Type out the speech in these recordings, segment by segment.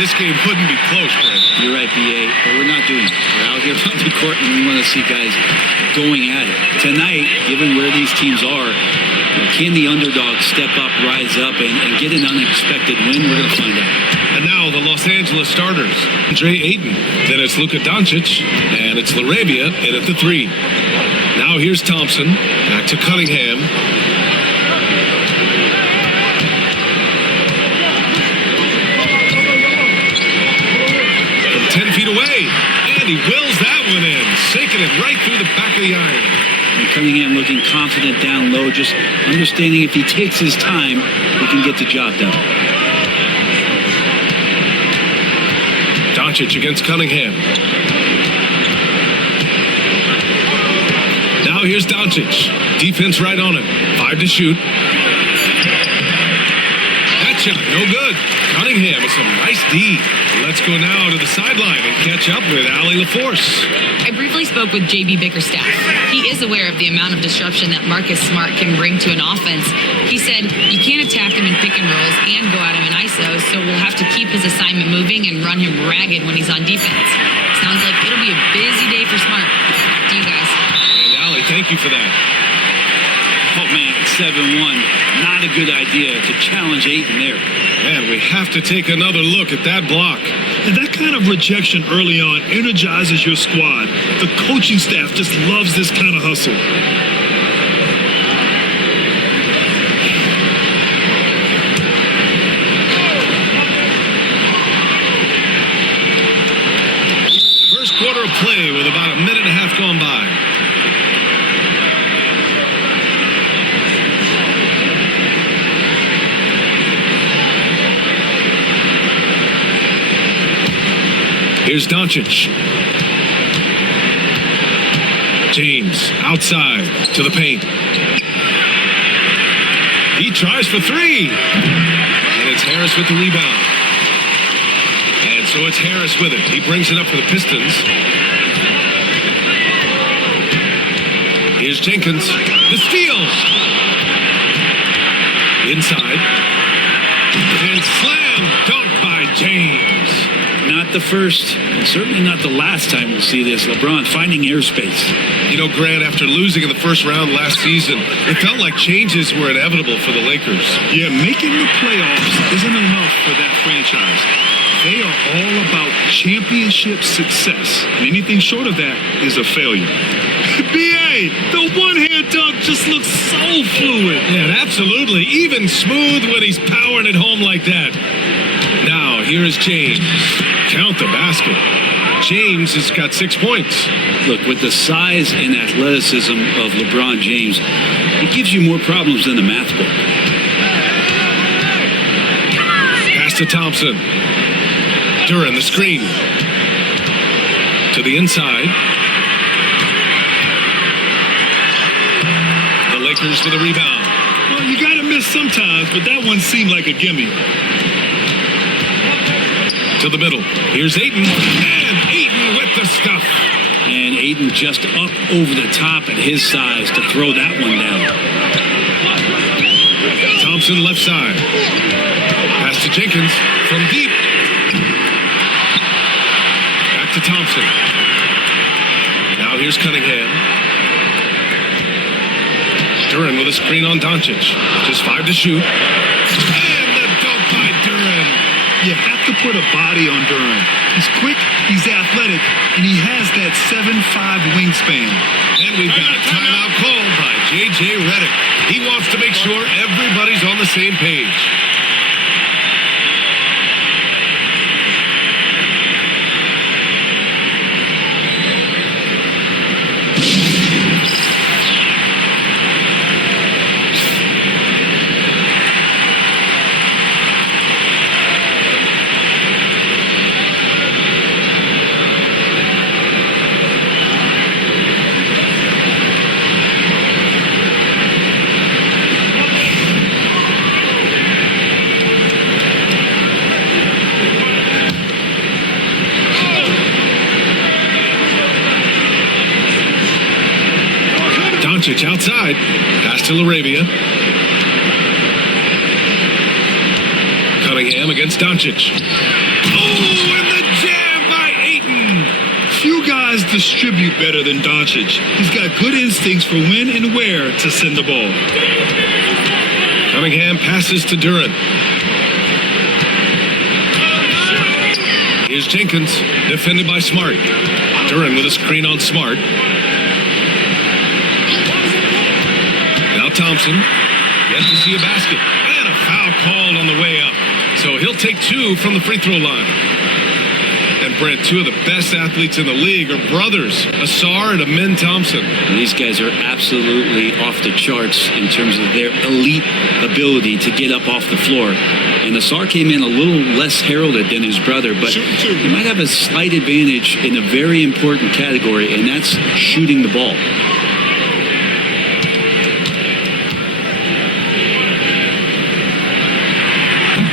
this game couldn't be close, Brent. You're right, B.A., but we're not doing it. We're out here on the court, and we want to see guys going at it. Tonight, given where these teams are, can the underdog step up, rise up, and get an unexpected win? We're going to find out. And now the Los Angeles starters. Dre Ayton. Then it's Luka Doncic. And it's LaRavia in at the 3. Now here's Thompson. Back to Cunningham. From 10 feet away. And he wills that one in. Sinking it right through the back of the iron. And Cunningham looking confident down low, just understanding if he takes his time, he can get the job done. Doncic against Cunningham. Now here's Doncic. Defense right on him. 5 to shoot. That shot, no good. Cunningham with some nice D. Let's go now to the sideline and catch up with Allie LaForce. I briefly spoke with J.B. Bickerstaff. He is aware of the amount of disruption that Marcus Smart can bring to an offense. He said you can't attack him in pick and rolls and go at him in ISO, so we'll have to keep his assignment moving and run him ragged when he's on defense. Sounds like it'll be a busy day for Smart. Back to you guys. And Allie, thank you for that. Oh, man, 7-1. Not a good idea to challenge Ayton there. And we have to take another look at that block. And that kind of rejection early on energizes your squad. The coaching staff just loves this kind of hustle. First quarter of play with about a minute and a half gone by. Here's Doncic. James outside to the paint. He tries for 3. And it's Harris with the rebound. And so it's Harris with it. He brings it up for the Pistons. Here's Jenkins. The steal. Inside. And slam dunk by James. Not the first, and certainly not the last time we'll see this. LeBron finding airspace. You know, Grant, after losing in the first round last season, it felt like changes were inevitable for the Lakers. Yeah, making the playoffs isn't enough for that franchise. They are all about championship success. And anything short of that is a failure. B.A., the one-hand dunk just looks so fluid. Yeah, absolutely. Even smooth when he's powering it home like that. Now, here is James. Count the basket. James has got 6 points. Look, with the size and athleticism of LeBron James, it gives you more problems than the math book. Pass to Thompson. Duran, the screen. To the inside. The Lakers for the rebound. Well, you got to miss sometimes, but that one seemed like a gimme. To the middle. Here's Ayton. And Ayton with the stuff. And Ayton just up over the top at his size to throw that one down. Thompson left side. Pass to Jenkins from deep. Back to Thompson. Now here's Cunningham. Duran with a screen on Doncic. Just 5 to shoot. And the dunk by Duran. You have to put a body on Duran. He's quick, he's athletic, and he has that 7'5" wingspan. And we've got a timeout called by J.J. Redick. He wants to make sure everybody's on the same page. Doncic outside. Pass to LaRavia. Cunningham against Doncic. Oh! distribute better than Doncic. He's got good instincts for when and where to send the ball. Cunningham passes to Duren. Here's Jenkins, defended by Smart. Duren with a screen on Smart. Now Thompson, yet to see a basket. And a foul called on the way up. So he'll take 2 from the free throw line. And Brent, 2 of the best athletes in the league are brothers, Asar and Amin Thompson. And these guys are absolutely off the charts in terms of their elite ability to get up off the floor. And Asar came in a little less heralded than his brother, but he might have a slight advantage in a very important category, and that's shooting the ball.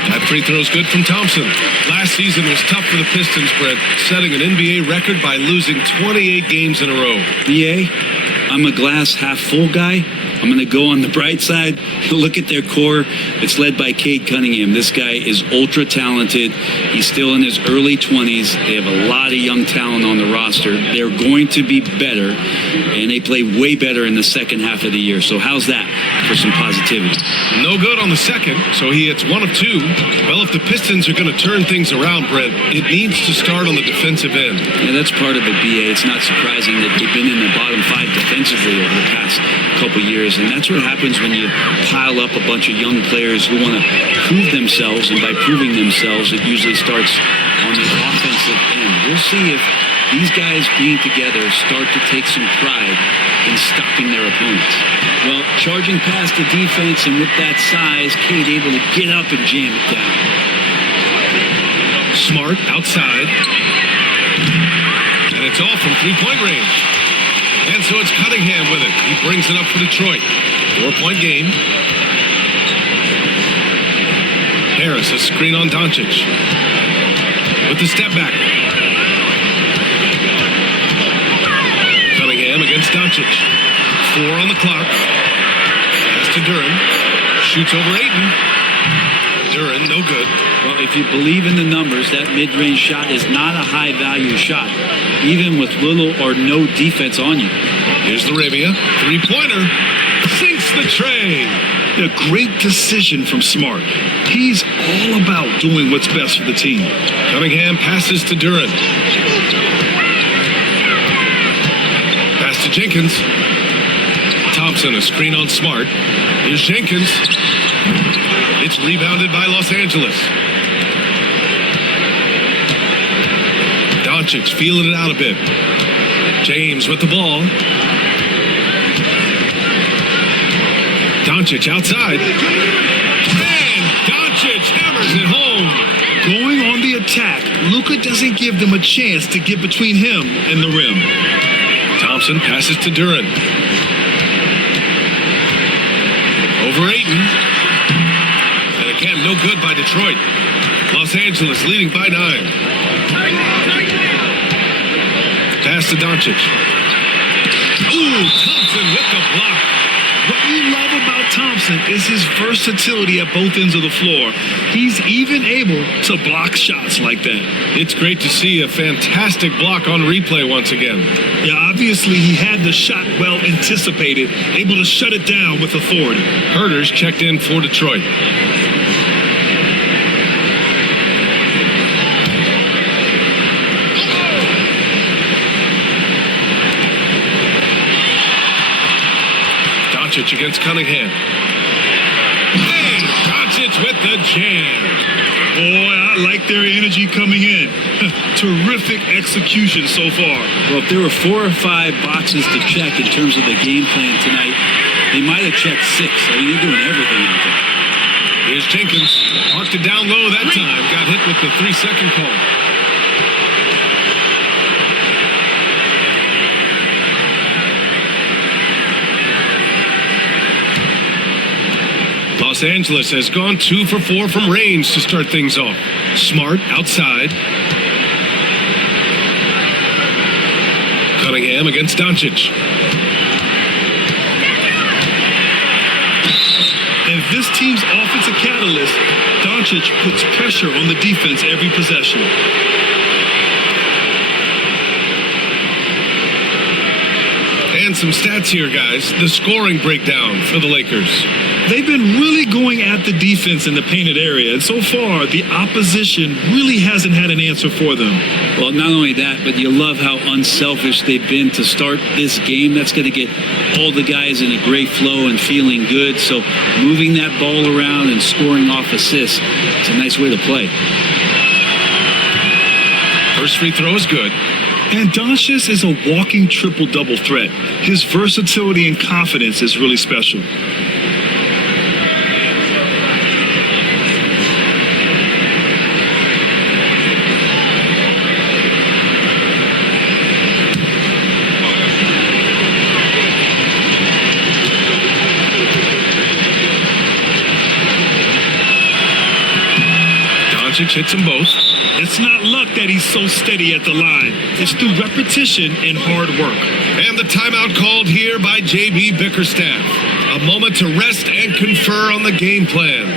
That free throw's good from Thompson. Last season was tough for the Pistons, Brent, setting an NBA record by losing 28 games in a row. BA, I'm a glass half full guy. I'm going to go on the bright side. Look at their core. It's led by Cade Cunningham. This guy is ultra talented. He's still in his early 20s. They have a lot of young talent on the roster. They're going to be better, and they play way better in the second half of the year. So how's that for some positivity? No good on the second, so he hits 1 of 2. Well, if the Pistons are going to turn things around, Brent, it needs to start on the defensive end. Yeah, that's part of it, BA. It's not surprising that they've been in the bottom 5 defensively over the past couple years. And that's what happens when you pile up a bunch of young players who want to prove themselves. And by proving themselves, it usually starts on the offensive end. We'll see if these guys being together start to take some pride in stopping their opponents. Well, charging past the defense, and with that size, Cade able to get up and jam it down. Smart outside. And it's all from three-point range. And so it's Cunningham with it. He brings it up for Detroit. 4-point game. Harris, a screen on Doncic. With the step back. Cunningham against Doncic. 4 on the clock. Pass to Duren. Shoots over Ayton. Duren, no good. Well, if you believe in the numbers, that mid-range shot is not a high-value shot, even with little or no defense on you. Here's Larabia. Three-pointer. Sinks the tray. A great decision from Smart. He's all about doing what's best for the team. Cunningham passes to Duren. Pass to Jenkins. Thompson, a screen on Smart. Here's Jenkins. It's rebounded by Los Angeles. Doncic feeling it out a bit. James with the ball. Doncic outside. And Doncic hammers it home. Going on the attack, Luka doesn't give them a chance to get between him and the rim. Thompson passes to Duren. Over Ayton. And again, no good by Detroit. Los Angeles leading by 9. Pass to Doncic. Ooh, Thompson with the block. What we love about Thompson is his versatility at both ends of the floor. He's even able to block shots like that. It's great to see a fantastic block on replay once again. Yeah, obviously he had the shot well anticipated, able to shut it down with authority. Herter's checked in for Detroit. Doncic against Cunningham. And Doncic with the jam. Boy, I like their energy coming in. Terrific execution so far. Well, if there were 4 or 5 boxes to check in terms of the game plan tonight, they might have checked 6. I mean, they're doing everything out there. Here's Jenkins. Marked it down low that time. Got hit with the 3-second call. Los Angeles has gone 2 for 4 from range to start things off. Smart outside. Cunningham against Doncic. And this team's offensive catalyst, Doncic puts pressure on the defense every possession. And some stats here, guys. The scoring breakdown for the Lakers. They've been really going at the defense in the painted area, and so far, the opposition really hasn't had an answer for them. Well, not only that, but you love how unselfish they've been to start this game. That's going to get all the guys in a great flow and feeling good. So moving that ball around and scoring off assists, it's a nice way to play. First free throw is good. And Doncic is a walking triple-double threat. His versatility and confidence is really special. Doncic hits them both. It's not luck that he's so steady at the line. It's through repetition and hard work. And the timeout called here by J.B. Bickerstaff. A moment to rest and confer on the game plan.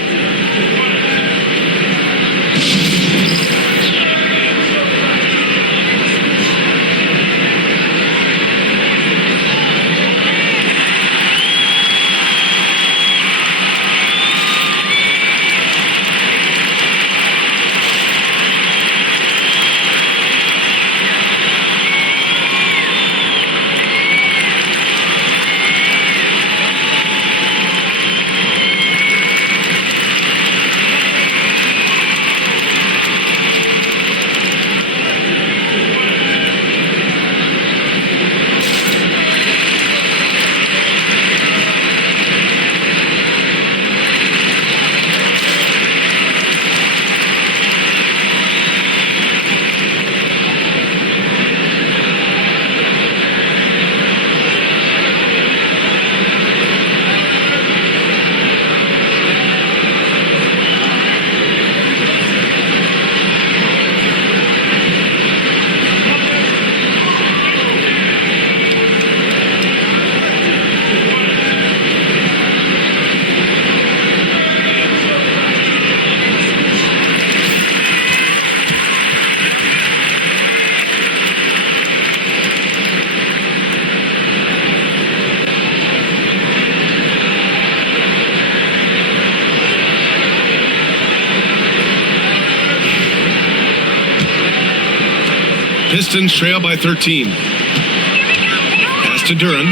Pistons trail by 13. Pass to Duran.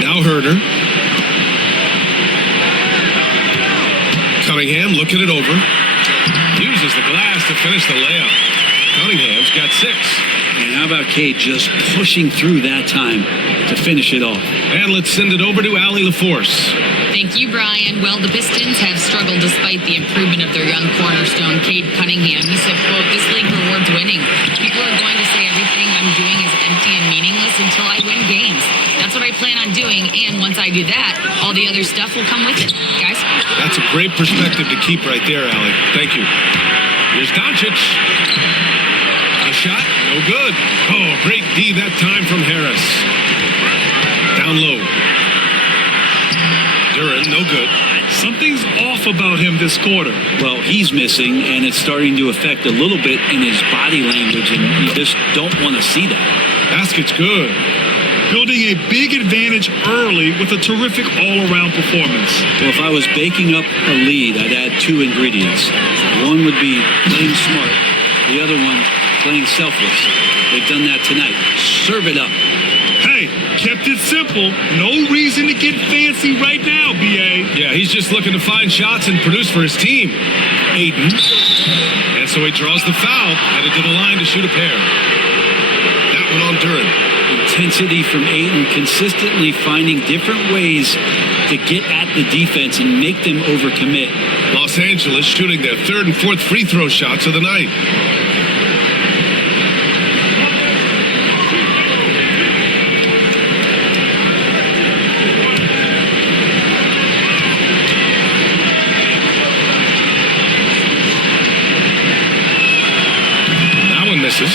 Now Herder. Cunningham looking it over. Uses the glass to finish the layup. Cunningham's got 6. And how about Cade just pushing through that time to finish it off? And let's send it over to Allie LaForce. Thank you, Brian. Well, the Pistons have struggled despite the improvement of their young cornerstone, Cade Cunningham. He said, quote, "This league rewards winning. People are going to say everything I'm doing is empty and meaningless until I win games. That's what I plan on doing, and once I do that, all the other stuff will come with it." Guys? That's a great perspective to keep right there, Allie. Thank you. Here's Doncic. A shot, no good. Oh, great D that time from Harris. Down low. Duran, no good. Something's off about him this quarter. Well, he's missing, and it's starting to affect a little bit in his body language, and you just don't want to see that. Basket's good. Building a big advantage early with a terrific all-around performance. Well, if I was baking up a lead, I'd add 2 ingredients. One would be playing smart. The other one, playing selfless. They've done that tonight. Serve it up. Hey, kept it simple. No reason to get fancy right now, B.A. Yeah, he's just looking to find shots and produce for his team. Aiden. And so he draws the foul, headed to the line to shoot a pair. That one on Duran. Intensity from Ayton, consistently finding different ways to get at the defense and make them overcommit. Los Angeles shooting their 3rd and 4th free throw shots of the night. That one misses.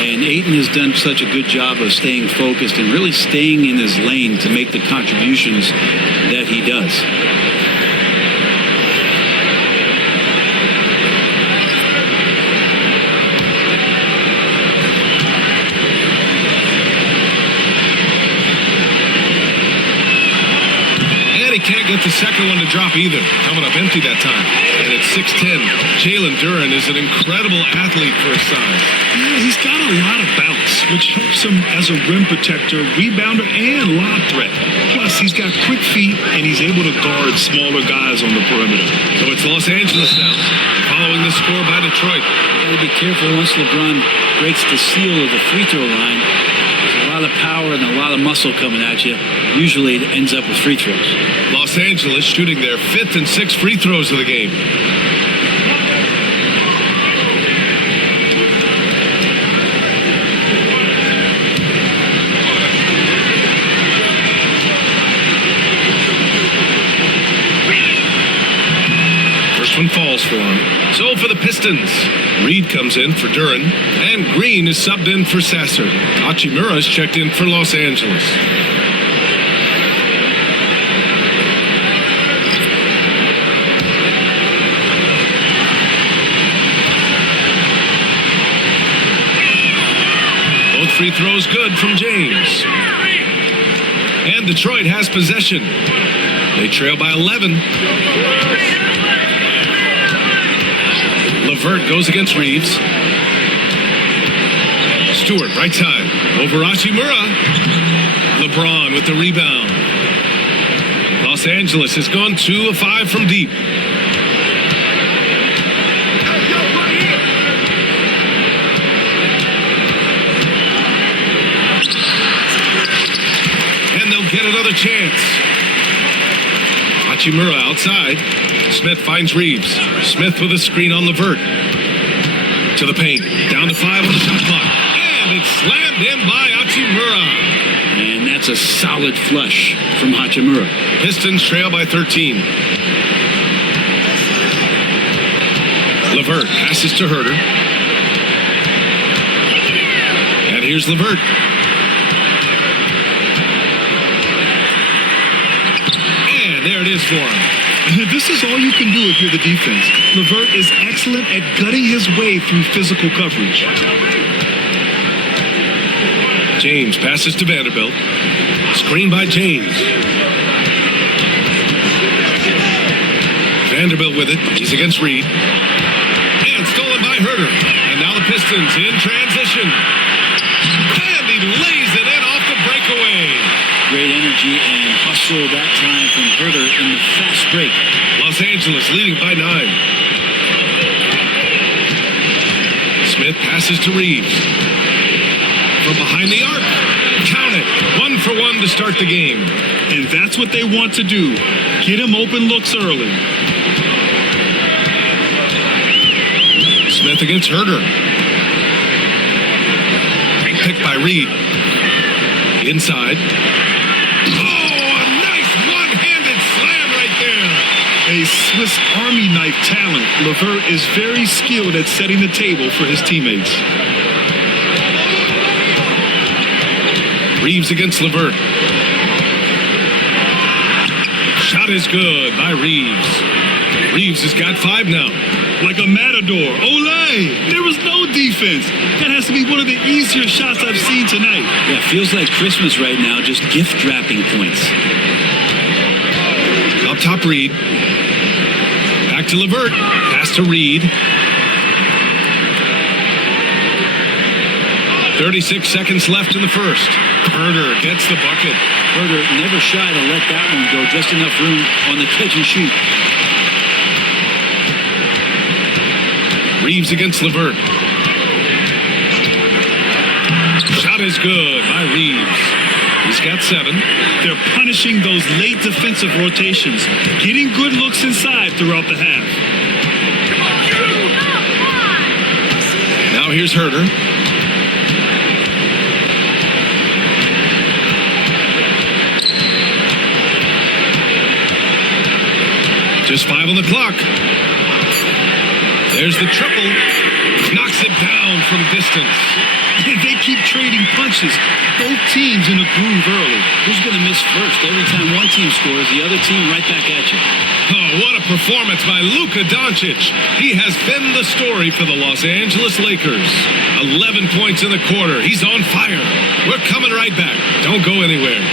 And Ayton has done such a good job of staying focused and really staying in his lane to make the contributions that he does. get the second one to drop either. Coming up empty that time. And it's 6'10". Jalen Duren is an incredible athlete for his size. Yeah, he's got a lot of bounce, which helps him as a rim protector, rebounder, and lob threat. Plus, he's got quick feet, and he's able to guard smaller guys on the perimeter. So it's Los Angeles now, following the score by Detroit. Got to be careful once LeBron breaks the seal of the free throw line. There's a lot of power and a lot of muscle coming at you. Usually it ends up with free throws. Los Angeles shooting their 5th and 6th free throws of the game. One falls for him. So for the Pistons, Reed comes in for Duren, and Green is subbed in for Sasser. Hachimura is checked in for Los Angeles. Both free throws good from James. And Detroit has possession. They trail by 11. Levert goes against Reeves. Stewart, right side. Over Hachimura. LeBron with the rebound. Los Angeles has gone 2 of 5 from deep. And they'll get another chance. Hachimura outside. Smith finds Reeves. Smith with a screen on Levert. To the paint. Down to 5 on the shot clock. And it's slammed in by Hachimura. And that's a solid flush from Hachimura. Pistons trail by 13. Levert passes to Herter. And here's Levert. And there it is for him. This is all you can do if you're the defense. Levert is excellent at gutting his way through physical coverage. James passes to Vanderbilt. Screen by James. Vanderbilt with it. He's against Reed. And stolen by Herter. And now the Pistons in transition. And he lays it in off the breakaway. Great energy and hustle that time from Herter in the fast break. Los Angeles leading by 9. Smith passes to Reeves. From behind the arc. Count it. 1 for 1 to start the game. And that's what they want to do. Get him open looks early. Smith against Herter. Picked by Reed. Inside. A Swiss Army knife talent, Levert is very skilled at setting the table for his teammates. Reeves against Levert. Shot is good by Reeves. Reeves has got 5 now. Like a matador. Olay! There was no defense. That has to be one of the easier shots I've seen tonight. Yeah, feels like Christmas right now, just gift wrapping points. Up top, Reed. Back to Levert. Pass to Reed. 36 seconds left in the first. Herter gets the bucket. Herter never shy to let that one go. Just enough room on the catch and shoot. Reeves against Levert. Shot is good by Reeves. He's got 7. They're punishing those late defensive rotations, getting good looks inside throughout the half. Now here's Herter. Just 5 on the clock. There's the triple. Knocks it down from distance. They keep trading punches. Both teams in a groove early. Who's going to miss first? Every time one team scores, the other team right back at you. Oh, what a performance by Luka Doncic. He has been the story for the Los Angeles Lakers. 11 points in the quarter. He's on fire. We're coming right back. Don't go anywhere.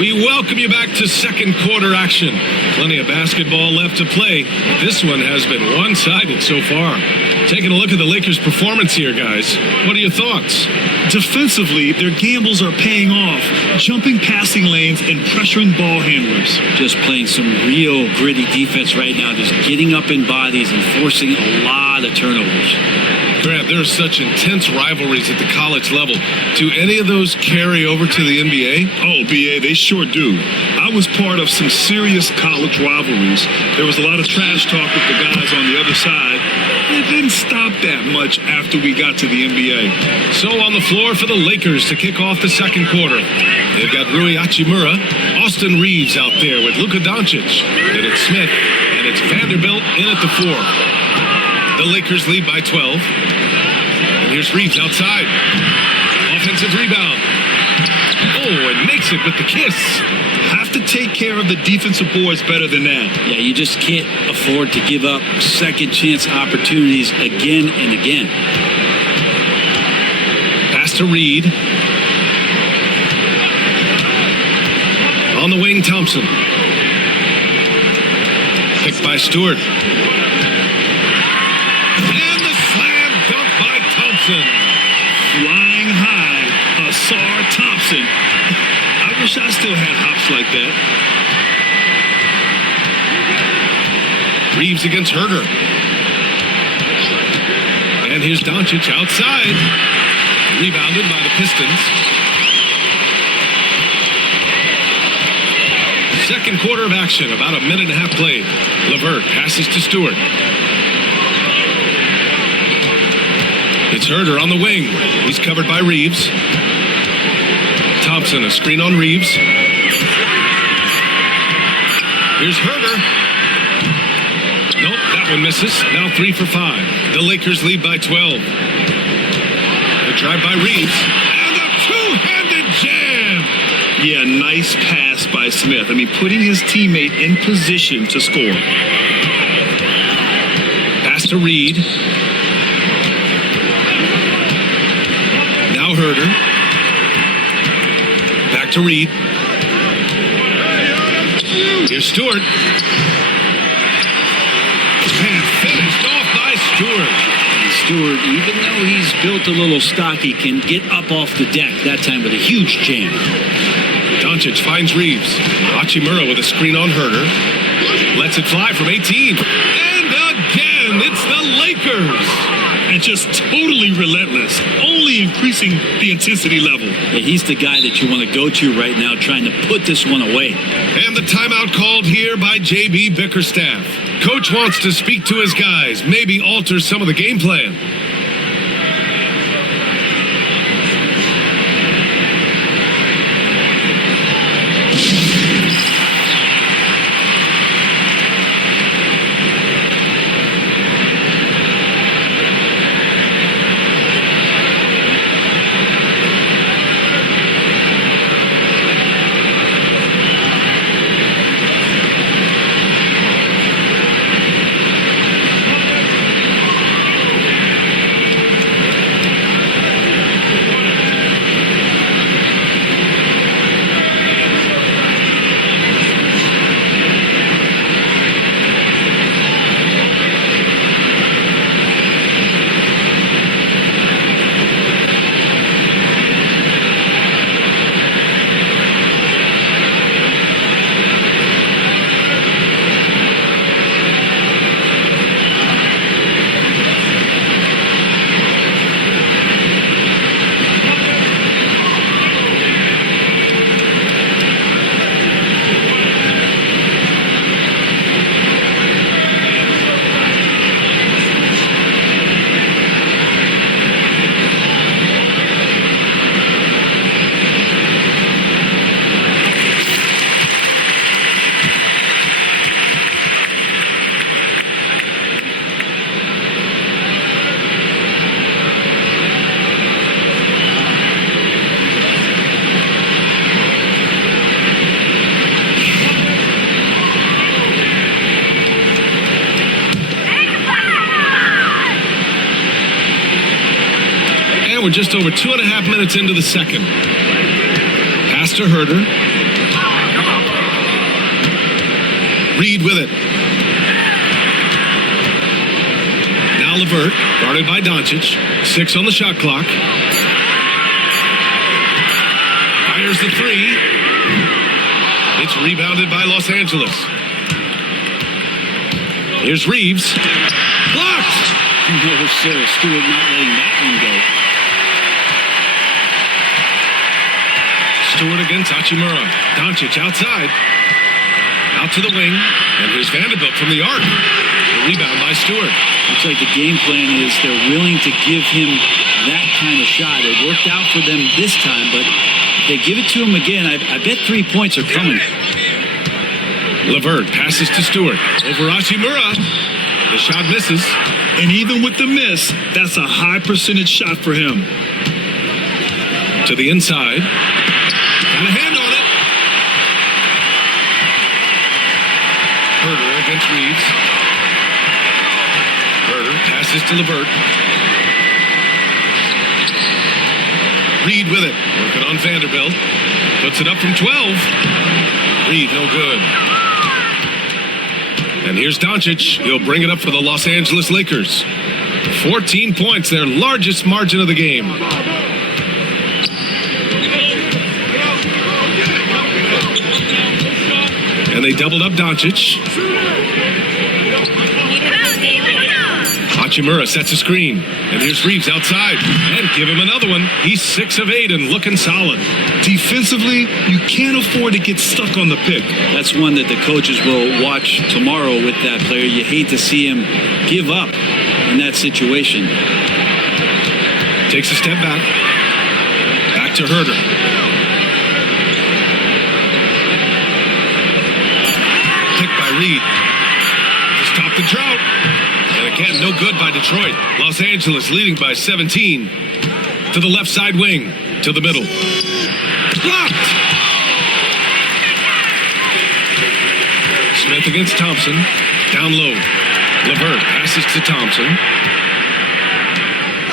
We welcome you back to second quarter action. Plenty of basketball left to play, but this one has been one-sided so far. Taking a look at the Lakers' performance here, guys. What are your thoughts? Defensively, their gambles are paying off, jumping passing lanes and pressuring ball handlers. Just playing some real gritty defense right now, just getting up in bodies and forcing a lot of turnovers. Grant, there are such intense rivalries at the college level. Do any of those carry over to the NBA? Oh, BA, they sure do. I was part of some serious college rivalries. There was a lot of trash talk with the guys on the other side. It didn't stop that much after we got to the NBA. So on the floor for the Lakers to kick off the second quarter. They've got Rui Hachimura, Austin Reeves out there with Luka Doncic. Then it's Smith, and it's Vanderbilt in at the 4. The Lakers lead by 12. And here's Reeves outside. Offensive rebound. Oh, and makes it with the kiss. Have to take care of the defensive boards better than that. Yeah, you just can't afford to give up second chance opportunities again and again. Pass to Reed. On the wing, Thompson. Picked by Stewart. And the slam dunk by Thompson. Flying high, Asar Thompson. I wish I still had hops like that. Reeves against Herter. And here's Doncic outside. Rebounded by the Pistons. Second quarter of action, about a minute and a half played. LeVert passes to Stewart. It's Herter on the wing. He's covered by Reeves. Thompson, a screen on Reeves. Here's Herter. Nope, that one misses. Now 3 for 5. The Lakers lead by 12. The drive by Reeves. And a two-handed jam! Yeah, nice pass by Smith. I mean, putting his teammate in position to score. Pass to Reed. Now Herter. Back to Reed. Here's Stewart. And finished off by Stewart. Stewart, even though he's built a little stocky, can get up off the deck, that time with a huge jam. Doncic finds Reeves. Hachimura with a screen on Herter. Lets it fly from 18. And again, it's the Lakers. And just totally relentless, only increasing the intensity level. Yeah, he's the guy that you want to go to right now, trying to put this one away. And the timeout called here by J.B. Bickerstaff. Coach wants to speak to his guys, maybe alter some of the game plan. We're just over 2.5 minutes into the second. Pass to Herter. Reed with it. Now LeVert, guarded by Doncic. 6 on the shot clock. Fires the three. It's rebounded by Los Angeles. Here's Reeves. Blocked! No, sir. Stewart not letting that one go. Stewart against Hachimura. Doncic outside. Out to the wing. And here's Vanderbilt from the arc. The rebound by Stewart. Looks like the game plan is they're willing to give him that kind of shot. It worked out for them this time, but if they give it to him again, I bet 3 points are coming. LeVert passes to Stewart. Over Hachimura. The shot misses. And even with the miss, that's a high percentage shot for him. To the inside. Got a hand on it. Herter against Reeves. Herter passes to LeVert. Reed with it. Working on Vanderbilt. Puts it up from 12. Reed, no good. And here's Doncic. He'll bring it up for the Los Angeles Lakers. 14 points, their largest margin of the game. And they doubled up Doncic. Hachimura sets a screen. And here's Reeves outside. And give him another one. He's 6 of 8 and looking solid. Defensively, you can't afford to get stuck on the pick. That's one that the coaches will watch tomorrow with that player. You hate to see him give up in that situation. Takes a step back. Back to Herter. Picked by Reed. To stop the drought. And again, no good by Detroit. Los Angeles leading by 17. To the left side wing. To the middle. Blocked! Smith against Thompson. Down low. LeVert passes to Thompson.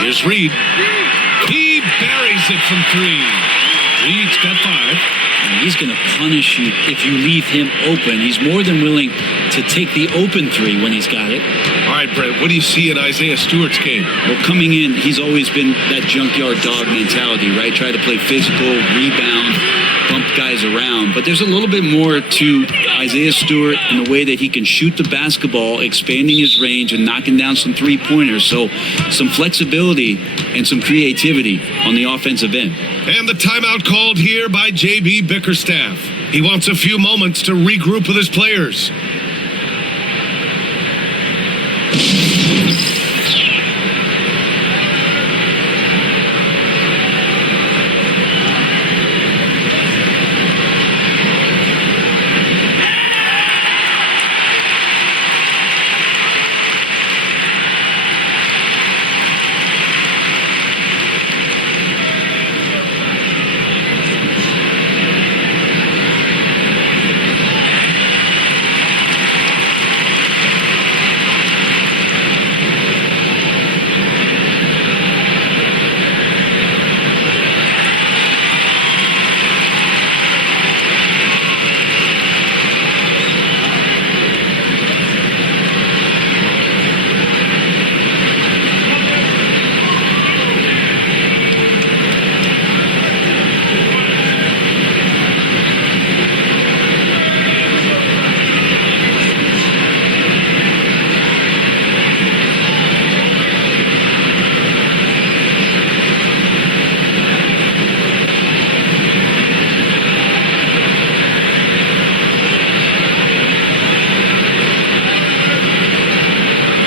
Here's Reed. He buries it from 3. Reed's got 5. And he's going to punish you if you leave him open. He's more than willing to take the open 3 when he's got it. All right, Brett, what do you see in Isaiah Stewart's game? Well, coming in, he's always been that junkyard dog mentality, right? Try to play physical, rebound, bump guys around. But there's a little bit more to Isaiah Stewart in the way that he can shoot the basketball, expanding his range and knocking down some three-pointers. So some flexibility and some creativity on the offensive end. And the timeout called here by J.B. Bickerstaff. He wants a few moments to regroup with his players.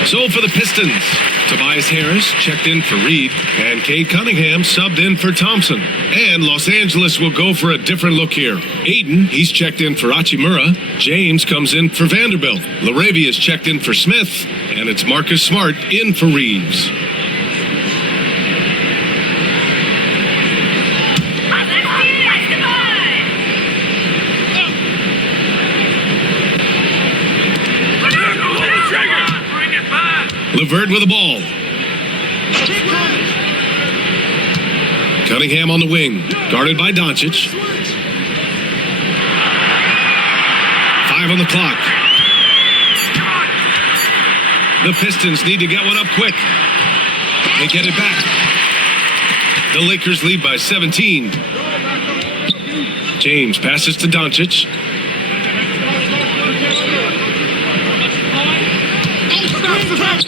So for the Pistons, Tobias Harris checked in for Reed, and Cade Cunningham subbed in for Thompson. And Los Angeles will go for a different look here. Aiden, he's checked in for Hachimura. James comes in for Vanderbilt. Laravia is checked in for Smith, and it's Marcus Smart in for Reeves. LeVert with the ball. Cunningham on the wing, guarded by Doncic. 5 on the clock. The Pistons need to get one up quick. They get it back. The Lakers lead by 17. James passes to Doncic.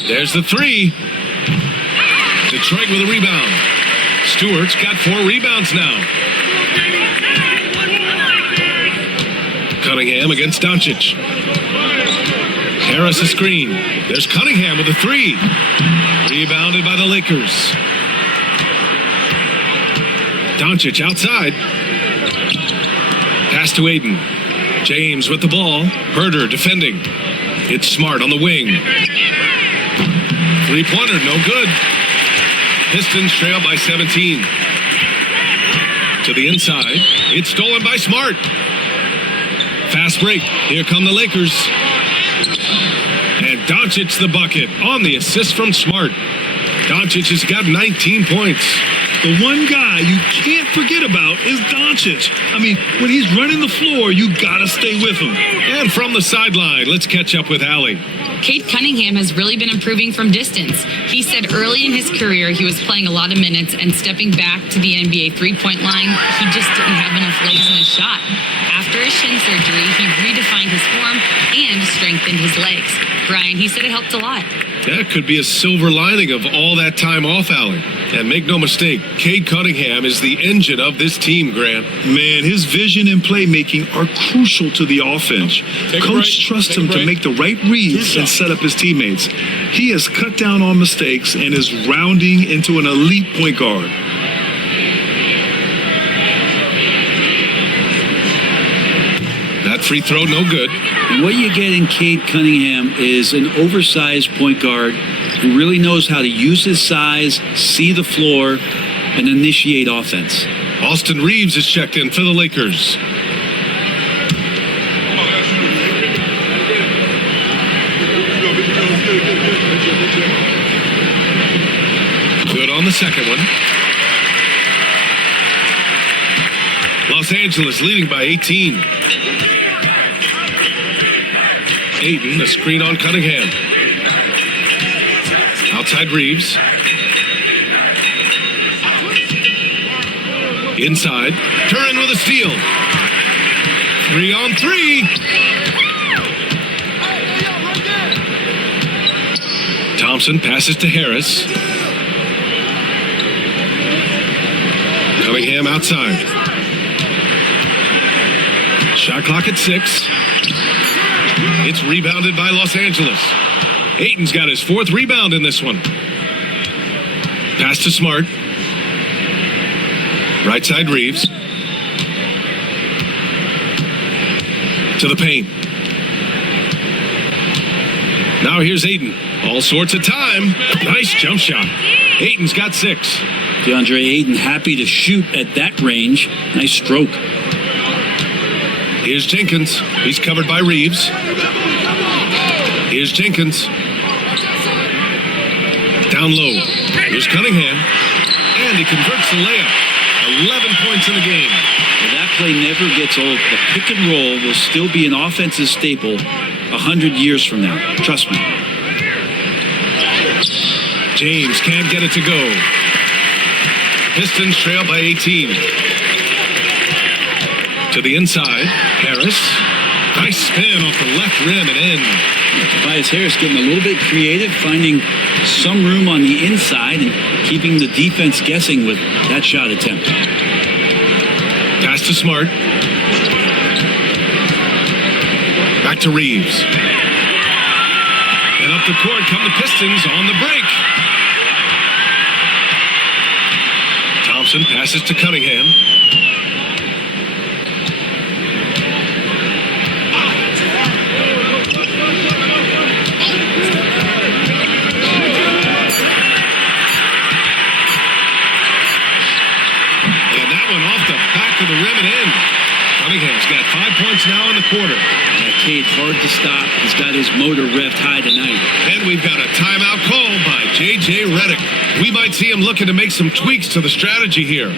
There's the three. Detroit with a rebound. Stewart's got 4 rebounds now. Cunningham against Doncic. Harris a screen. There's Cunningham with a 3. Rebounded by the Lakers. Doncic outside. Pass to Aiden. James with the ball. Herder defending. It's Smart on the wing. 3-pointer, no good. Pistons trail by 17. To the inside. It's stolen by Smart. Fast break. Here come the Lakers. And Doncic the bucket on the assist from Smart. Doncic has got 19 points. The one guy you can't forget about is Doncic. I mean, when he's running the floor, you gotta stay with him. And from the sideline, let's catch up with Allie. Cade Cunningham has really been improving from distance. He said early in his career he was playing a lot of minutes and stepping back to the NBA three-point line, he just didn't have enough legs in his shot. After his shin surgery, he redefined his form and strengthened his legs. Brian, he said it helped a lot. That could be a silver lining of all that time off, Allie. And make no mistake, Cade Cunningham is the engine of this team, Grant. Man, his vision and playmaking are crucial to the offense. Coach trusts him to make the right reads and set up his teammates. He has cut down on mistakes and is rounding into an elite point guard. That free throw, no good. And what you get in Cade Cunningham is an oversized point guard who really knows how to use his size, see the floor, and initiate offense. Austin Reeves is checked in for the Lakers. Good on the second one. Los Angeles leading by 18. Aiden, a screen on Cunningham. Outside Reeves. Inside. Curran with a steal. 3-on-3. Thompson passes to Harris. Cunningham outside. Shot clock at 6. It's rebounded by Los Angeles. Ayton's got his 4th rebound in this one. Pass to Smart. Right side Reeves. To the paint. Now here's Ayton. All sorts of time. Nice jump shot. Ayton's got 6. DeAndre Ayton happy to shoot at that range. Nice stroke. Here's Jenkins. He's covered by Reeves. Here's Jenkins. Down low. Here's Cunningham. And he converts the layup. 11 points in the game. Well, that play never gets old. The pick and roll will still be an offensive staple 100 years from now. Trust me. James can't get it to go. Pistons trail by 18. To the inside. Harris. Nice spin off the left rim and in. Tobias Harris getting a little bit creative, finding some room on the inside and keeping the defense guessing with that shot attempt. Pass to Smart. Back to Reeves. And up the court come the Pistons on the break. Thompson passes to Cunningham. The rim and in. Cunningham's got 5 points now in the quarter. Cade hard to stop. He's got his motor revved high tonight. And we've got a timeout call by J.J. Redick. We might see him looking to make some tweaks to the strategy here.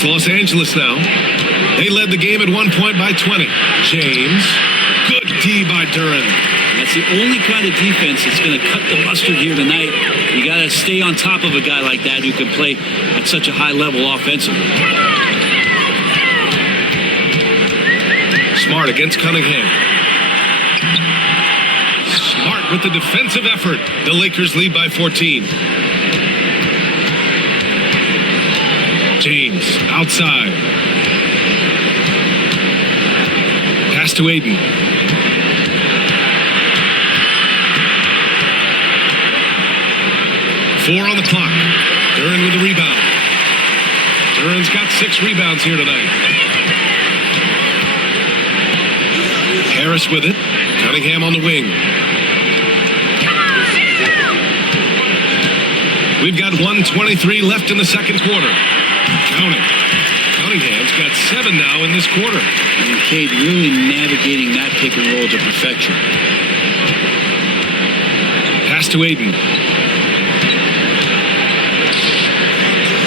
It's Los Angeles now. They led the game at one point by 20. James. Good D by Duran. That's the only kind of defense that's going to cut the mustard here tonight. You got to stay on top of a guy like that who can play at such a high level offensively. Smart against Cunningham. Smart with the defensive effort. The Lakers lead by 14. James outside. Pass to Aiden. Four on the clock. Duran with the rebound. Duran's got 6 rebounds here tonight. Harris with it. Cunningham on the wing. We've got 1:23 left in the second quarter. Count it. Cunningham's got 7 now in this quarter. And Cade really navigating that pick and roll to perfection. Pass to Aiden.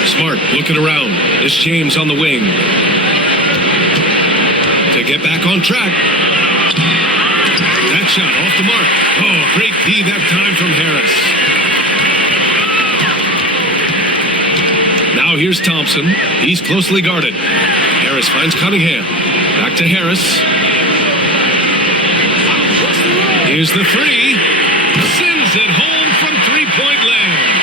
Smart looking around. It's James on the wing. To get back on track. That shot off the mark. Oh, great D that time from Harris. Now here's Thompson. He's closely guarded. Harris finds Cunningham. Back to Harris. Here's the three. Sends it home from three-point land.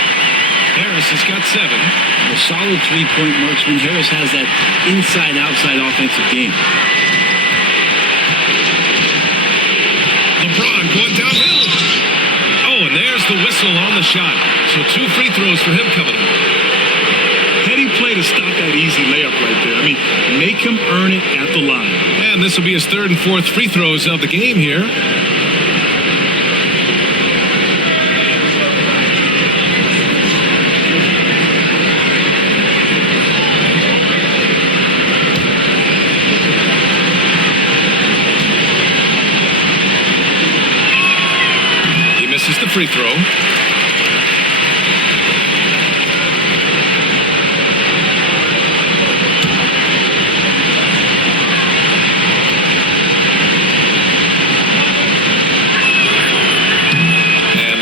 Harris has got 7. A solid three-point marksman. Harris has that inside-outside offensive game. LeBron going downhill. Oh, and there's the whistle on the shot. So 2 free throws for him coming up. Heady play to stop that easy layup right there. I mean, make him earn it at the line. And this will be his 3rd and 4th free throws of the game here. He misses the free throw.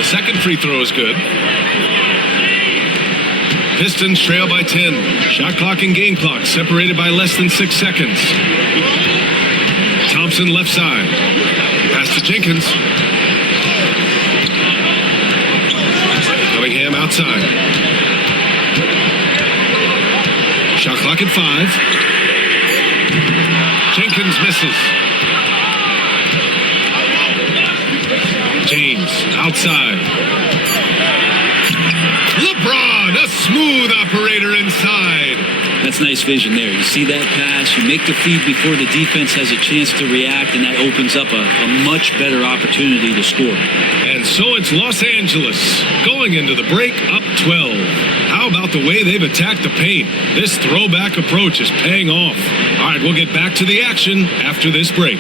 Second free throw is good. Pistons trail by 10. Shot clock and game clock separated by less than 6 seconds. Thompson left side. Pass to Jenkins. Cunningham outside. Shot clock at 5. Jenkins misses. James outside. LeBron, a smooth operator inside. That's nice vision there. You see that pass, you make the feed before the defense has a chance to react, and that opens up a much better opportunity to score. And so it's Los Angeles going into the break up 12. How about the way they've attacked the paint? This throwback approach is paying off. All right, we'll get back to the action after this break.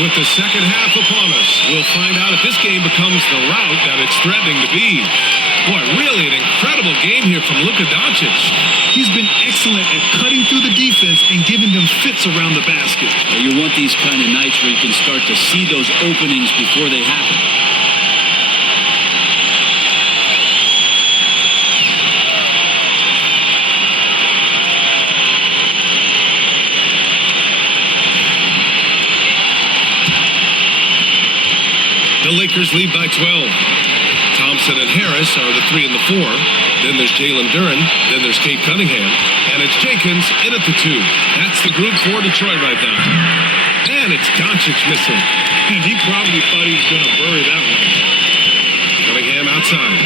And with the second half upon us, we'll find out if this game becomes the rout that it's threatening to be. Boy, really an incredible game here from Luka Doncic. He's been excellent at cutting through the defense and giving them fits around the basket. You want these kind of nights where you can start to see those openings before they happen. The Lakers lead by 12. Thompson and Harris are the 3 and the 4. Then there's Jalen Duren. Then there's Cade Cunningham. And it's Jenkins in at the 2. That's the group for Detroit right now. And it's Doncic missing. And he probably thought he was going to bury that one. Cunningham outside.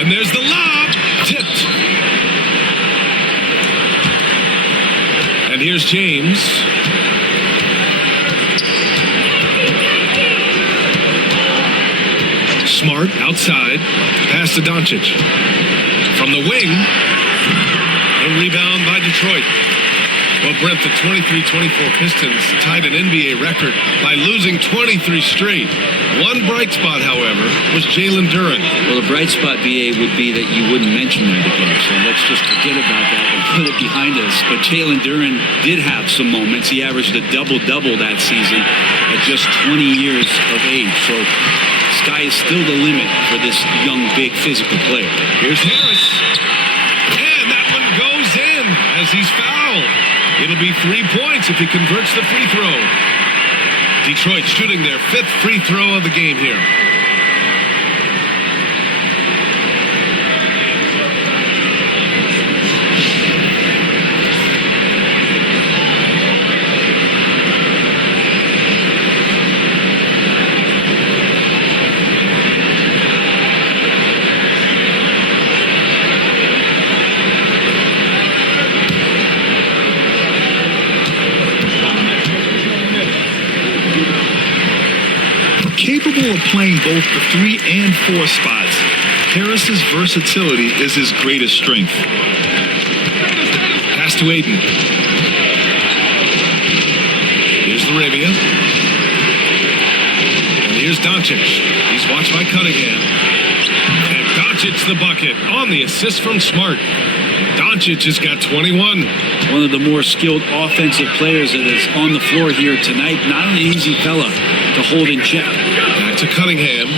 And there's the lob. Tipped. And here's James. Smart outside, pass to Doncic. From the wing, a rebound by Detroit. Well, Brent, the 23-24 Pistons tied an NBA record by losing 23 straight. One bright spot, however, was Jalen Duren. Well, the bright spot, BA, would be that you wouldn't mention that again. So let's just forget about that and put it behind us. But Jalen Duren did have some moments. He averaged a double-double that season at just 20 years of age. So sky is still the limit for this young, big, physical player. Here's Harris. And that one goes in as he's fouled. It'll be 3 points if he converts the free throw. Detroit shooting their 5th free throw of the game here. Capable of playing both the 3 and 4 spots, Harris's versatility is his greatest strength. Pass to Aiden. Here's Arabia. And here's Doncic. He's watched by Cunningham. And Doncic the bucket on the assist from Smart. Doncic has got 21. One of the more skilled offensive players that is on the floor here tonight. Not an easy fella to hold in check. Back to Cunningham.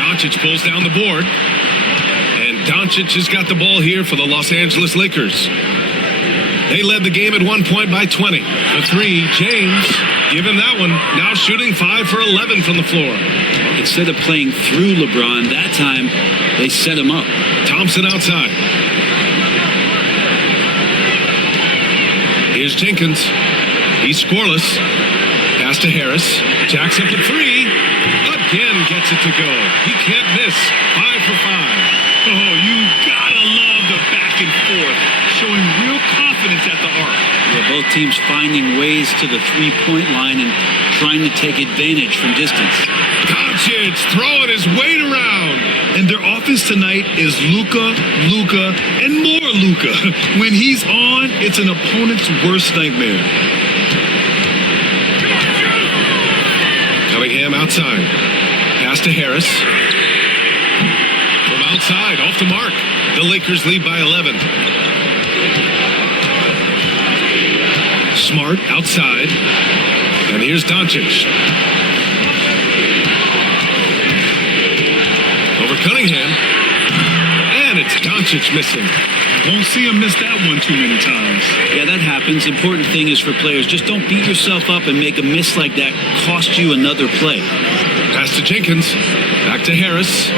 Doncic pulls down the board. And Doncic has got the ball here for the Los Angeles Lakers. They led the game at one point by 20. The 3, James, give him that one. Now shooting 5 for 11 from the floor. Instead of playing through LeBron, that time they set him up. Thompson outside. Here's Jenkins. He's scoreless. Pass to Harris. Jacks up a 3. Again gets it to go. He can't miss. 5 for 5. Oh, you gotta love the back and forth, showing real confidence at the arc. Yeah, both teams finding ways to the three-point line and trying to take advantage from distance. Doncic throwing his weight around. And their offense tonight is Luka, and more Luka. When he's on, it's an opponent's worst nightmare. Cunningham outside. Pass to Harris. From outside, off the mark. The Lakers lead by 11. Smart outside. And here's Doncic. Over Cunningham. And it's Doncic missing. Won't see him miss that one too many times. Yeah, that happens. Important thing is for players, just don't beat yourself up and make a miss like that cost you another play. Pass to Jenkins. Back to Harris.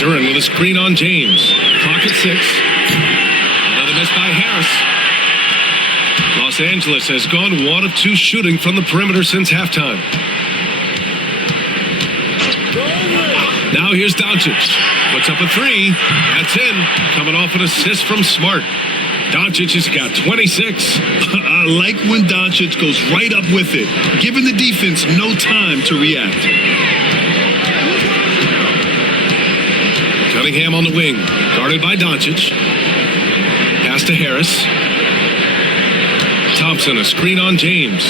Duren with a screen on James. Clock at 6. Another miss by Harris. Los Angeles has gone 1 of 2 shooting from the perimeter since halftime. Now here's Doncic. Puts up a 3. That's in. Coming off an assist from Smart. Doncic has got 26. I like when Doncic goes right up with it, giving the defense no time to react. Cunningham on the wing. Guarded by Doncic. Pass to Harris. Thompson, a screen on James.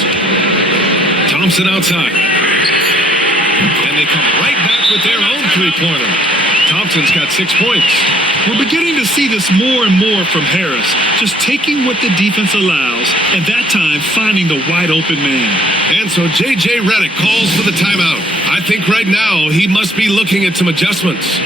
Thompson outside. And they come right back with their own three-pointer. Thompson's got 6 points. We're beginning to see this more and more from Harris, just taking what the defense allows, and that time finding the wide open man. And so J.J. Redick calls for the timeout. I think right now he must be looking at some adjustments.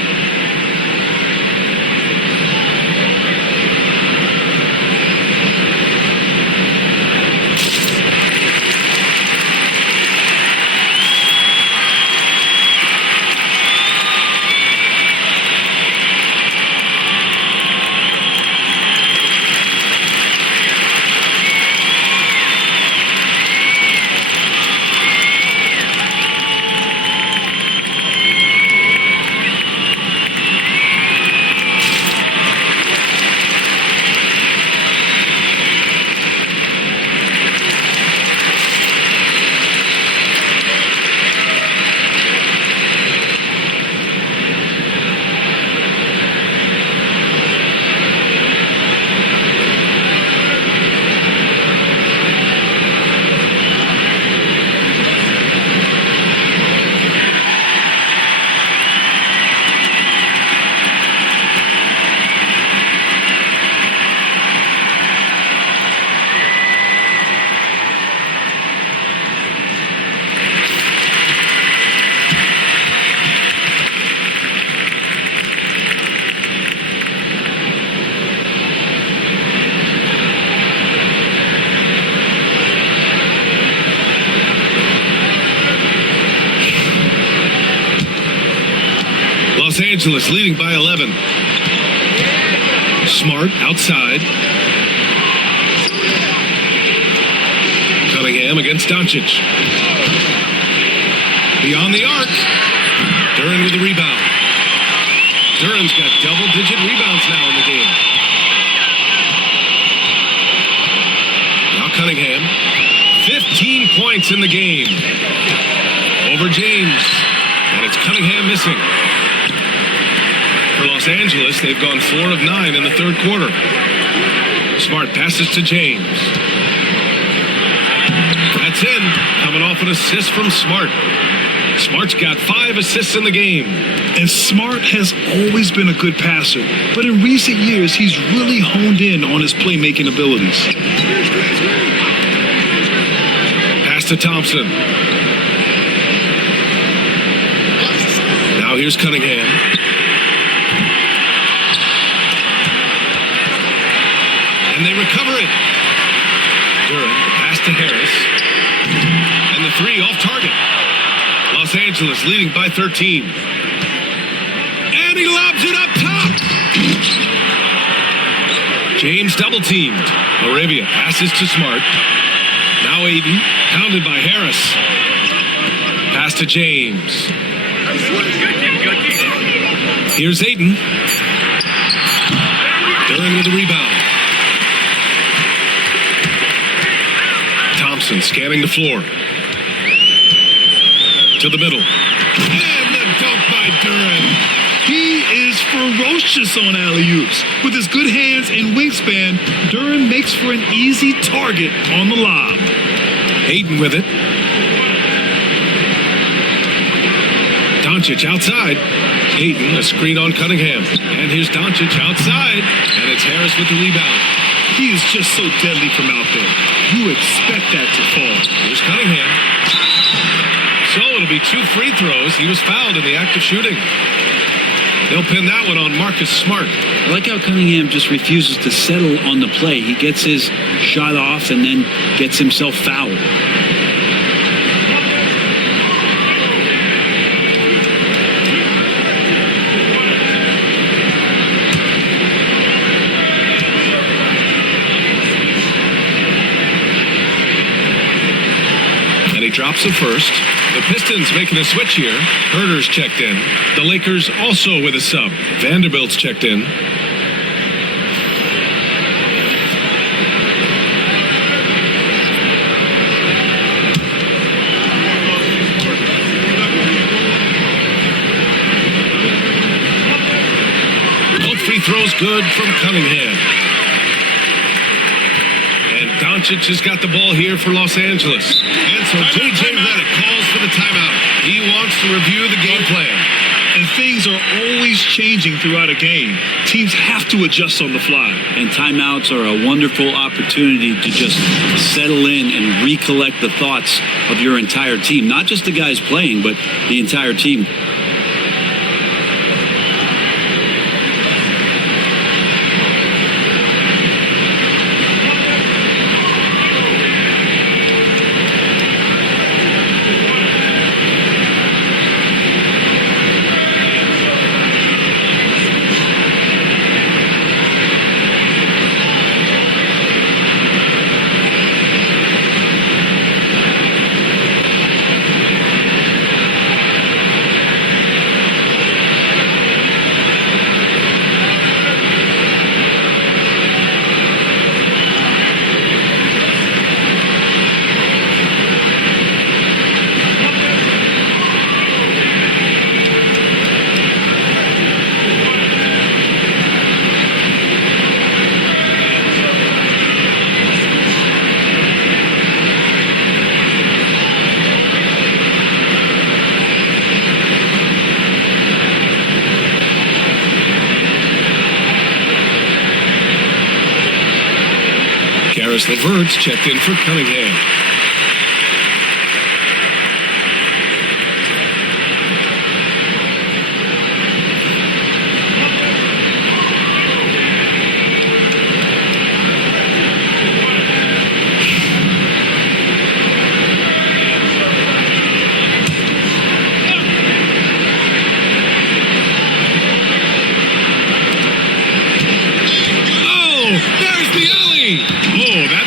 Los Angeles leading by 11. Smart outside. Cunningham against Doncic. Beyond the arc. Duran with the rebound. Duran's got double-digit rebounds now in the game. Now Cunningham. 15 points in the game. Over James. And it's Cunningham missing. For Los Angeles, they've gone 4 of 9 in the third quarter. Smart passes to James. That's in. Coming off an assist from Smart. Smart's got 5 assists in the game. And Smart has always been a good passer, but in recent years, he's really honed in on his playmaking abilities. Pass to Thompson. Now here's Cunningham. And they recover it. Duran, the pass to Harris. And the 3 off target. Los Angeles leading by 13. And he lobs it up top. James double teamed. Moravia passes to Smart. Now Aiden, pounded by Harris. Pass to James. Here's Aiden. Duran with the rebound. Thompson scanning the floor. To the middle. And the dunk by Duran. He is ferocious on alley-oops. With his good hands and wingspan, Duran makes for an easy target on the lob. Aiden with it. Doncic outside. Aiden, a screen on Cunningham. And here's Doncic outside. And it's Harris with the rebound. He is just so deadly from out there. You expect that to fall. Here's Cunningham. So it'll be 2 free throws. He was fouled in the act of shooting. They'll pin that one on Marcus Smart. I like how Cunningham just refuses to settle on the play. He gets his shot off and then gets himself fouled. Drops the first. The Pistons making a switch here. Herter's checked in. The Lakers also with a sub. Vanderbilt's checked in. Both free throws good from Cunningham. Doncic has got the ball here for Los Angeles. And so J.J. Redick calls for the timeout. He wants to review the game plan. And things are always changing throughout a game. Teams have to adjust on the fly. And timeouts are a wonderful opportunity to just settle in and recollect the thoughts of your entire team. Not just the guys playing, but the entire team. LeVert's checked in for Cunningham.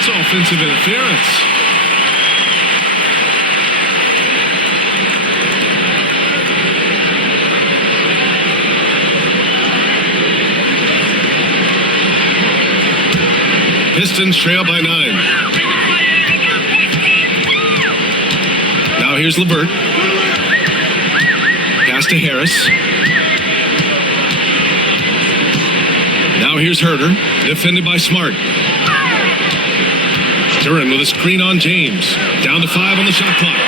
Offensive interference. Pistons trail by 9. Now here's LeVert. Pass to Harris. Now here's Herter, defended by Smart. Duran with a screen on James. Down to 5 on the shot clock.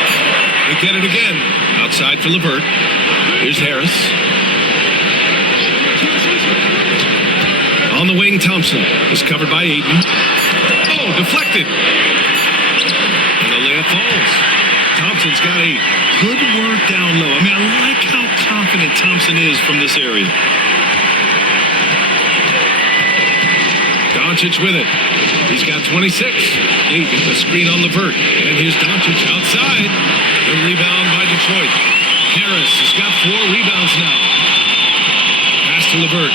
They get it again. Outside for LeVert. Here's Harris. On the wing, Thompson is covered by Ayton. Oh, deflected. And the layup falls. Thompson's got 8. Good work down low. I mean, I like how confident Thompson is from this area. Doncic with it. He's got 26. Ayton, a screen on LeVert. And here's Doncic outside. The rebound by Detroit. Harris has got 4 rebounds now. Pass to LeVert.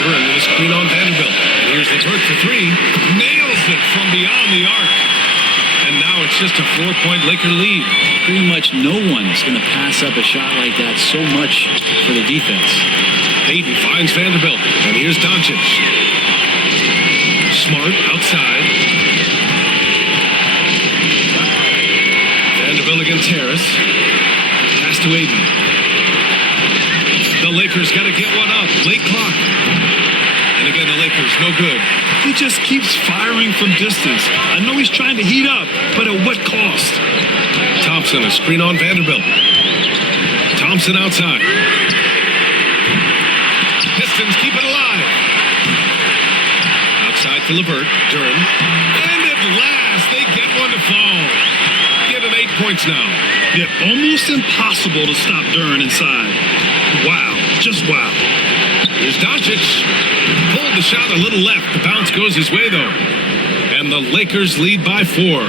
Duran with a screen on Vanderbilt. And here's LeVert for 3. Nails it from beyond the arc. And now it's just a 4-point Laker lead. Pretty much no one's going to pass up a shot like that so much for the defense. Ayton finds Vanderbilt. And here's Doncic. Smart outside. Vanderbilt against Harris. Pass to Ayton. The Lakers got to get one up. Late clock. And again, the Lakers, no good. He just keeps firing from distance. I know he's trying to heat up, but at what cost? Thompson, a screen on Vanderbilt. Thompson outside. Pistons keep it alive. Outside for LeVert. Duran. And at last, they get one to fall. Given 8 points now. Yeah, almost impossible to stop Duran inside. Wow. Just wow. Here's Doncic. Pulled the shot a little left. The bounce goes his way, though. And the Lakers lead by 4.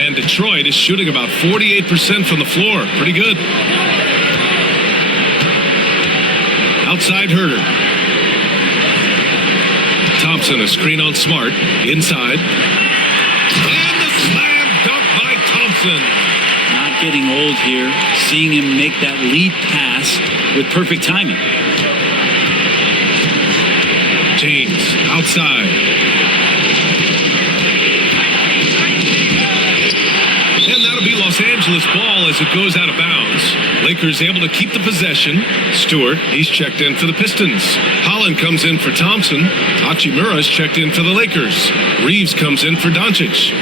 And Detroit is shooting about 48% from the floor. Pretty good. Outside Herter. Thompson, a screen on Smart. Inside. And the slam dunk by Thompson. Not getting old here. Seeing him make that lead pass with perfect timing. James outside. And that'll be Los Los Angeles ball as it goes out of bounds. Lakers able to keep the possession. Stewart, he's checked in for the Pistons. Holland comes in for Thompson. Hachimura's checked in for the Lakers. Reeves comes in for Doncic.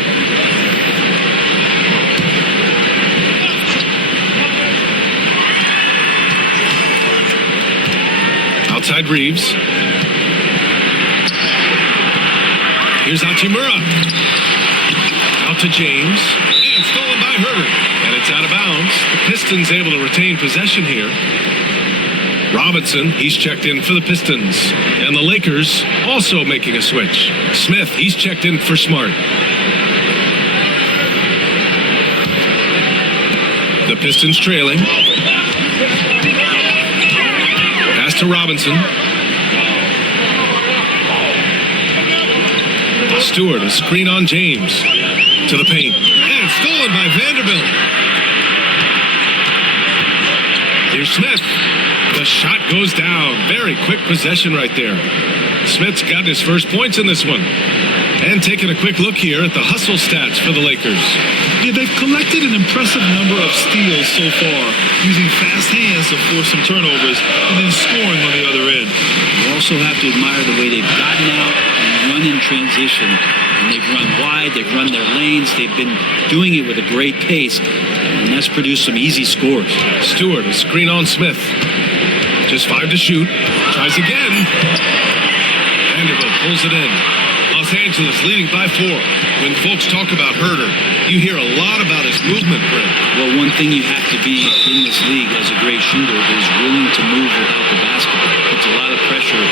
Outside Reeves. Here's Hachimura. Out to James. And stolen by Herter. And it's out of bounds. The Pistons able to retain possession here. Robinson, he's checked in for the Pistons. And the Lakers also making a switch. Smith, he's checked in for Smart. The Pistons trailing. Pass to Robinson. Stewart, a screen on James. To the paint. And stolen by Vanderbilt. Here's Smith. The shot goes down. Very quick possession right there. Smith's got his first points in this one. And taking a quick look here at the hustle stats for the Lakers. Yeah, they've collected an impressive number of steals so far, using fast hands to force some turnovers and then scoring on the other end. You also have to admire the way they've gotten out and run in transition. And they've run wide, they've run their lanes, they've been doing it with a great pace, and that's produced some easy scores. Stewart, a screen on Smith. Just 5 to shoot. Tries again. Vanderbilt pulls it in. Los Angeles leading by 4. When folks talk about Herter, you hear a lot about his movement, Brent. Well, one thing you have to be in this league as a great shooter is willing to move without the basketball. It puts a lot of pressure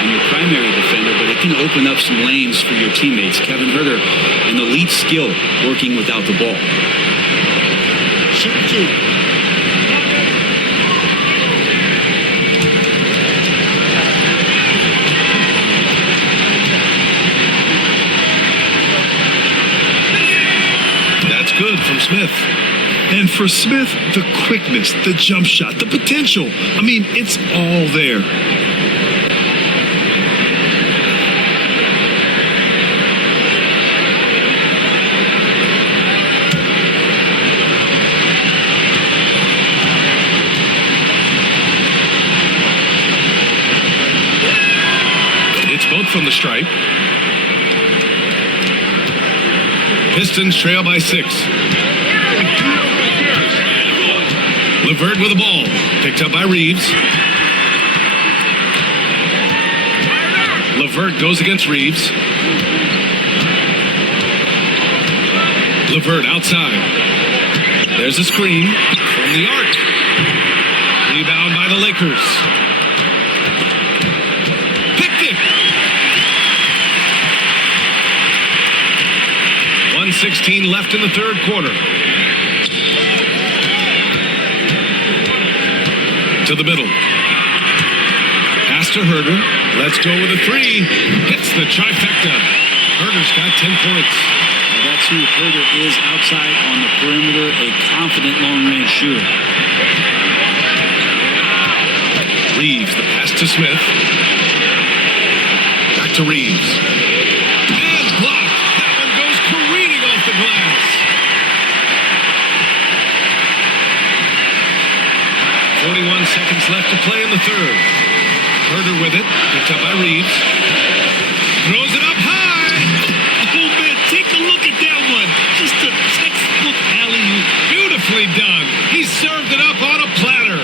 on your primary defender, but it can open up some lanes for your teammates. Kevin Herter, an elite skill working without the ball. Shoot 2. Good from Smith. And for Smith, the quickness, the jump shot, the potential. I mean, it's all there. It's both from the stripe. Pistons trail by 6. LeVert with the ball. Picked up by Reeves. LeVert goes against Reeves. LeVert outside. There's a screen from the arc. Rebound by the Lakers. Picked it. 1:16 left in the third quarter. To the middle. Pass to Herter. Let's go with a 3. Hits the trifecta. Herter's got 10 points. Well, that's who Herter is outside on the perimeter, a confident long-range shooter. Reeves, the pass to Smith. Back to Reeves. And blocked. That one goes careening off the glass. 41 seconds left to play in the third. Herter with it. Picked up by Reeves. Throws it up high. Oh, man, take a look at that one. Just a textbook alley-oop. Beautifully done. He served it up on a platter.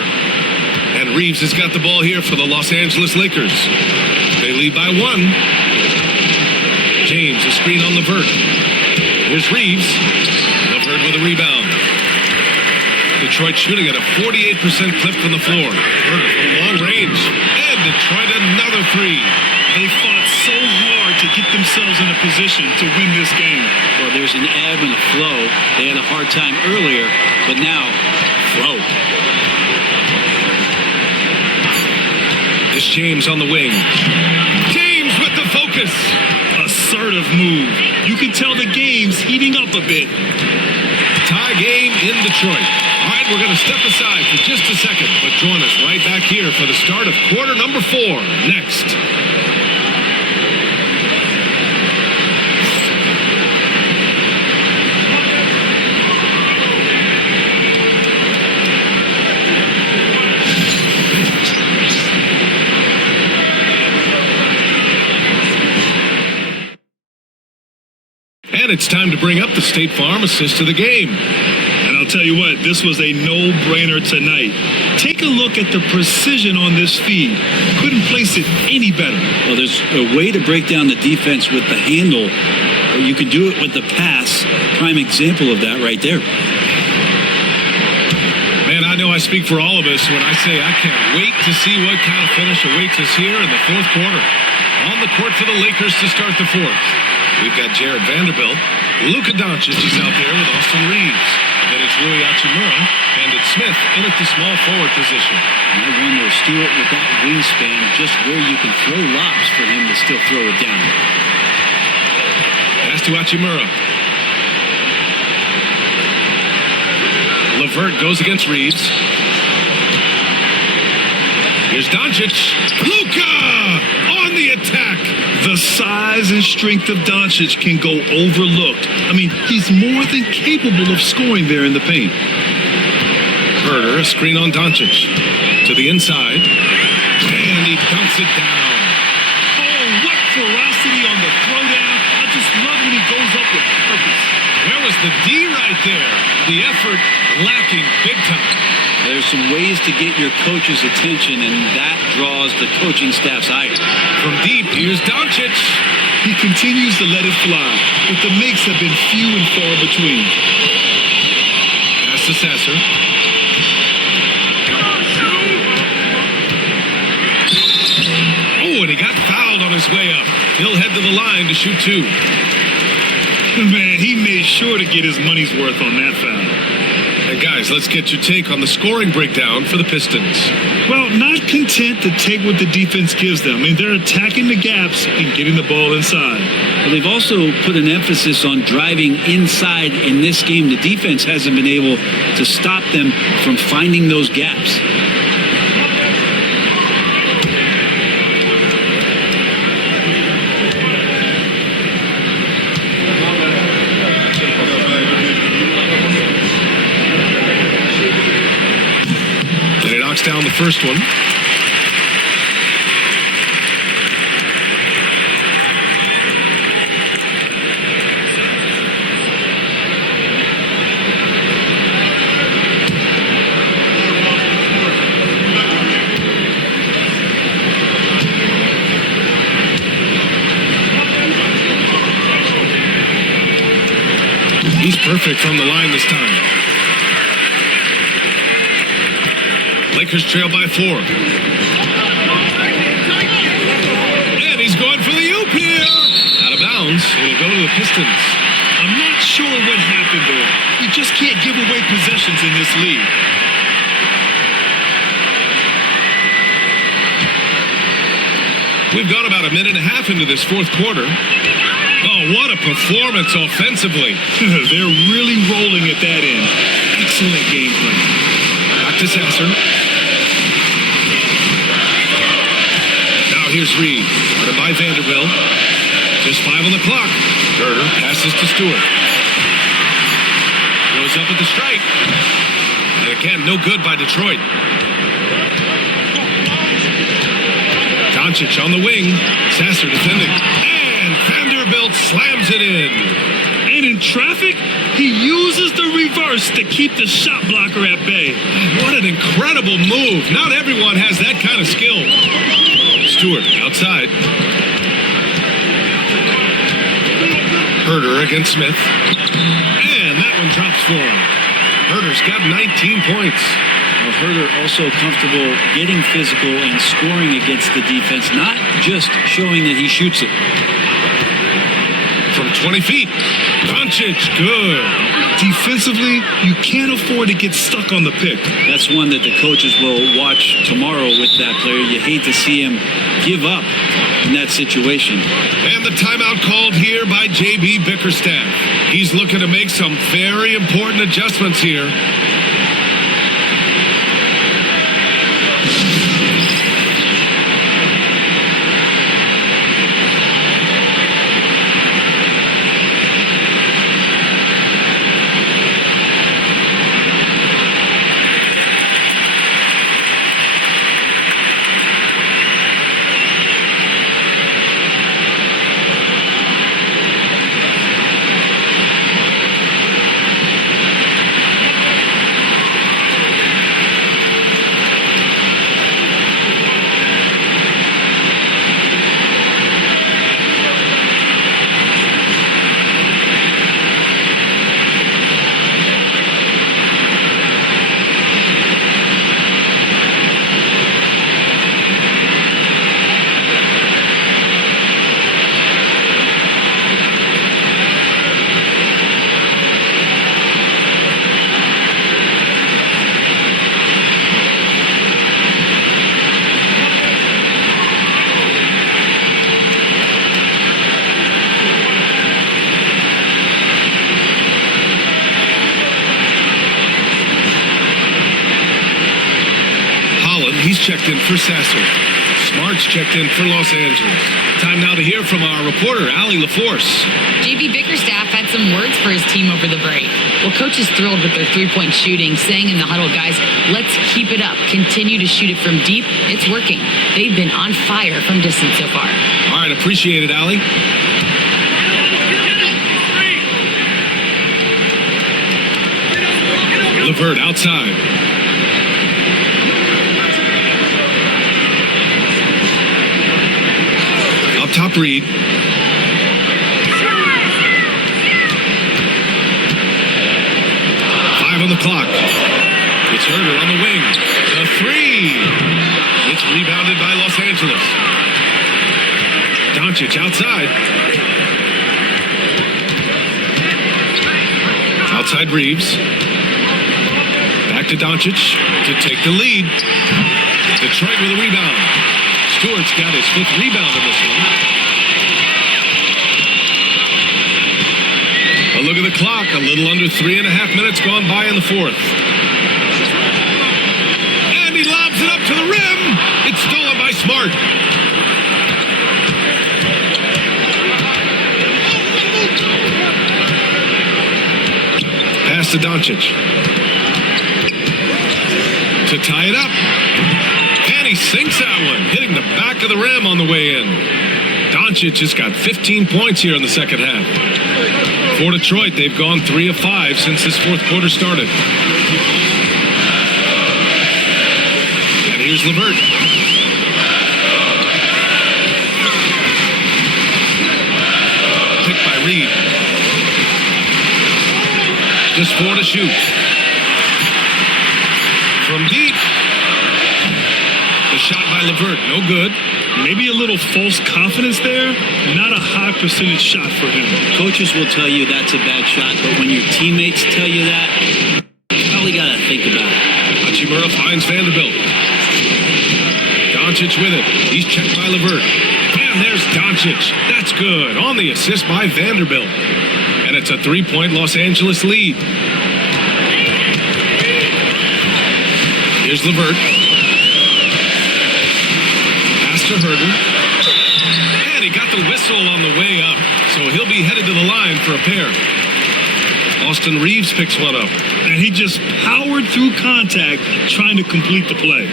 And Reeves has got the ball here for the Los Angeles Lakers. They lead by 1. James, a screen on LeVert. Here's Reeves. LeVert with a rebound. Detroit shooting at a 48% clip from the floor. Herter from long range. And Detroit another 3. They fought so hard to get themselves in a position to win this game. Well, there's an ebb and a flow. They had a hard time earlier, but now, flow. It's James on the wing. James with the focus. Assertive move. You can tell the game's heating up a bit. Tie game in Detroit. All right, we're going to step aside for just a second, but join us right back here for the start of quarter number 4 next. it's time to bring up the State Farm assist of the game. And I'll tell you what, this was a no-brainer tonight. Take a look at the precision on this feed. Couldn't place it any better. Well, there's a way to break down the defense with the handle, or you can do it with the pass. Prime example of that right there. Man, I know I speak for all of us when I say I can't wait to see what kind of finish awaits us here in the fourth quarter. On the court for the Lakers to start the fourth. We've got Jared Vanderbilt. Luka Doncic is out there with Austin Reeves. Then it's Rui Hachimura, and it's Smith in at the small forward position. And I wonder, Stewart, with that wingspan, just where you can throw lobs for him to still throw it down. Pass to Hachimura. Levert goes against Reeves. Here's Doncic. Luka on the attack. The size and strength of Doncic can go overlooked. I mean, he's more than capable of scoring there in the paint. Herder, a screen on Doncic. To the inside. And he dunks it down. Oh, what ferocity on the throwdown. I just love when he goes up with purpose. Where was the D right there? The effort lacking big time. There's some ways to get your coach's attention, and that draws the coaching staff's eye. From deep, here's Doncic. He continues to let it fly, but the makes have been few and far between. Pass to Sasser. Oh, and he got fouled on his way up. He'll head to the line to shoot two. Man, he made sure to get his money's worth on that foul. And guys, let's get your take on the scoring breakdown for the Pistons. Well, not content to take what the defense gives them. I mean, they're attacking the gaps and getting the ball inside. But they've also put an emphasis on driving inside in this game. The defense hasn't been able to stop them from finding those gaps. Down the first one. He's perfect from the line this time. Lakers trail by 4. And he's going for the oop here. Out of bounds. It'll go to the Pistons. I'm not sure what happened there. You just can't give away possessions in this league. We've gone about a minute and a half into this fourth quarter. Oh, what a performance offensively. They're really rolling at that end. Excellent game plan. Back to Sasser. Now here's Reed. Started by Vanderbilt. Just 5 on the clock. Herder passes to Stewart. Goes up with the strike. And again, no good by Detroit. Doncic on the wing. Sasser defending. And Vanderbilt slams it in. And in traffic, he uses the reverse to keep the shot blocker at bay. What an incredible move. Not everyone has that kind of skill. Stewart outside. Herder against Smith. And that one drops for him. Herder's got 19 points. Well, Herder also comfortable getting physical and scoring against the defense, not just showing that he shoots it. From 20 feet. Doncic, good. Defensively, you can't afford to get stuck on the pick. That's one that the coaches will watch tomorrow with that player. You hate to see him give up in that situation. And the timeout called here by J.B. Bickerstaff. He's looking to make some very important adjustments here. checked in for Sasser. Smart's checked in for Los Angeles. Time now to hear from our reporter, Allie LaForce. JB Bickerstaff had some words for his team over the break. Well, coach is thrilled with their three-point shooting, saying in the huddle, guys, let's keep it up. Continue to shoot it from deep. It's working. They've been on fire from distance so far. All right, appreciate it, Allie. LeVert outside. Up top, Reed. 5 on the clock. It's Herder on the wing. The three. It's rebounded by Los Angeles. Doncic outside. Outside Reeves. Back to Doncic to take the lead. Detroit with a rebound. Stewart's got his 5th rebound in this one. A look at the clock. A little under 3.5 minutes gone by in the 4th. And he lobs it up to the rim. It's stolen by Smart. Pass to Doncic. To tie it up. And he sinks that one, hitting the back of the rim on the way in. Doncic has got 15 points here in the second half. For Detroit, they've gone 3 of 5 since this 4th quarter started. And here's LeVert. Picked by Reed. Just 4 to shoot. From deep. The shot by LeVert, no good. Maybe a little false confidence there. Not a high percentage shot for him. Coaches will tell you that's a bad shot, but when your teammates tell you that, you probably got to think about it. Hachimura finds Vanderbilt. Doncic with it. He's checked by LeVert. And there's Doncic. That's good. On the assist by Vanderbilt. And it's a 3-point Los Angeles lead. Here's LeVert. Pass to Herder. And he got the whistle on the way up. So he'll be headed to the line for a pair. Austin Reeves picks one up. And he just powered through contact trying to complete the play.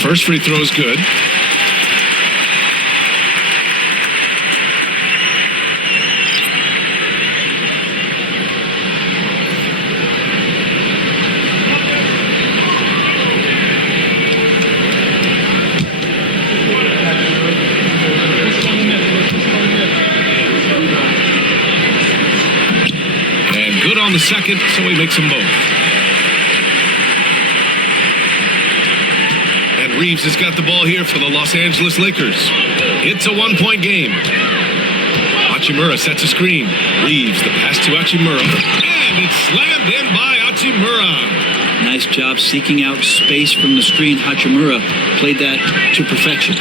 First free throw is good. And good on the second, so he makes them both. Reeves has got the ball here for the Los Angeles Lakers. It's a 1-point game. Hachimura sets a screen. Reeves, the pass to Hachimura. And it's slammed in by Hachimura. Nice job seeking out space from the screen. Hachimura played that to perfection.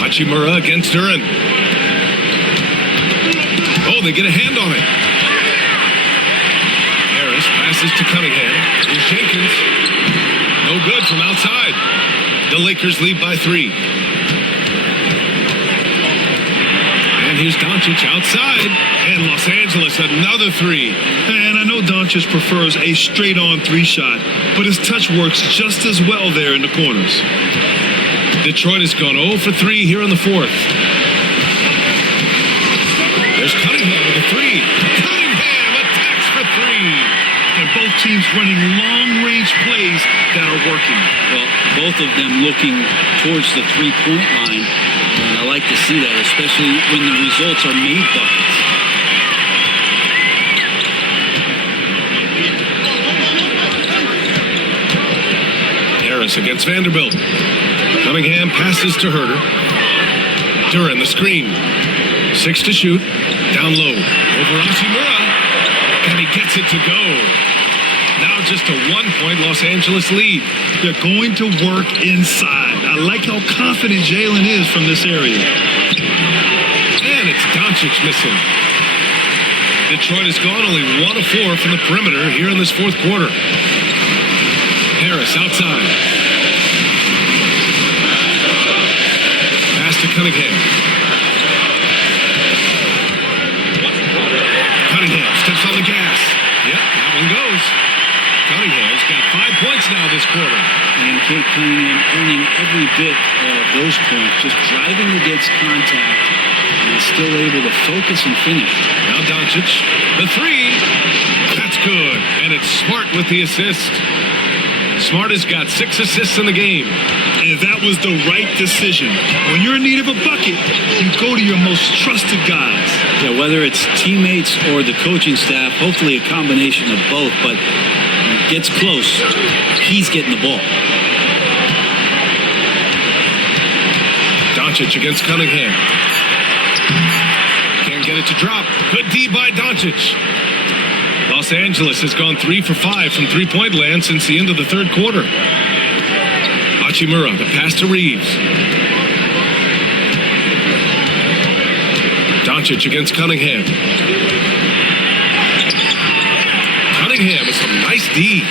Hachimura against Duran. Oh, they get a hand on it. Harris passes to Cunningham. Here's Jenkins. No good from outside. The Lakers lead by 3. And here's Doncic outside. And Los Angeles another 3. And I know Doncic prefers a straight-on 3 shot, but his touch works just as well there in the corners. Detroit has gone 0 for 3 here in the 4th. There's Cunningham with a 3. Cunningham attacks for 3. And both teams running long-range plays that are working. Well, both of them looking towards the 3-point line. And I like to see that, especially when the results are made buckets. Harris against Vanderbilt. Cunningham passes to Herder. Duran the screen. 6 to shoot. Down low. Over Hachimura. And he gets it to go. Now just a 1-point Los Angeles lead. They're going to work inside. I like how confident Jalen is from this area. And it's Doncic missing. Detroit has gone only 1 of 4 from the perimeter here in this fourth quarter. Harris outside. Pass to Cunningham. Cunningham steps on the gas. Yep, that one goes. Cunningham's got 5 points now this quarter. And Kate Cunningham earning every bit of those points, just driving against contact and still able to focus and finish. Now Doncic, the 3. That's good. And it's Smart with the assist. Smart has got 6 assists in the game. And that was the right decision. When you're in need of a bucket, you go to your most trusted guys. Yeah, whether it's teammates or the coaching staff, hopefully a combination of both, but when it gets close, he's getting the ball. Doncic against Cunningham. Can't get it to drop. Good D by Doncic. Los Angeles has gone 3 for 5 from three-point land since the end of the third quarter. Hachimura, the pass to Reeves. Doncic against Cunningham. Cunningham with some nice D.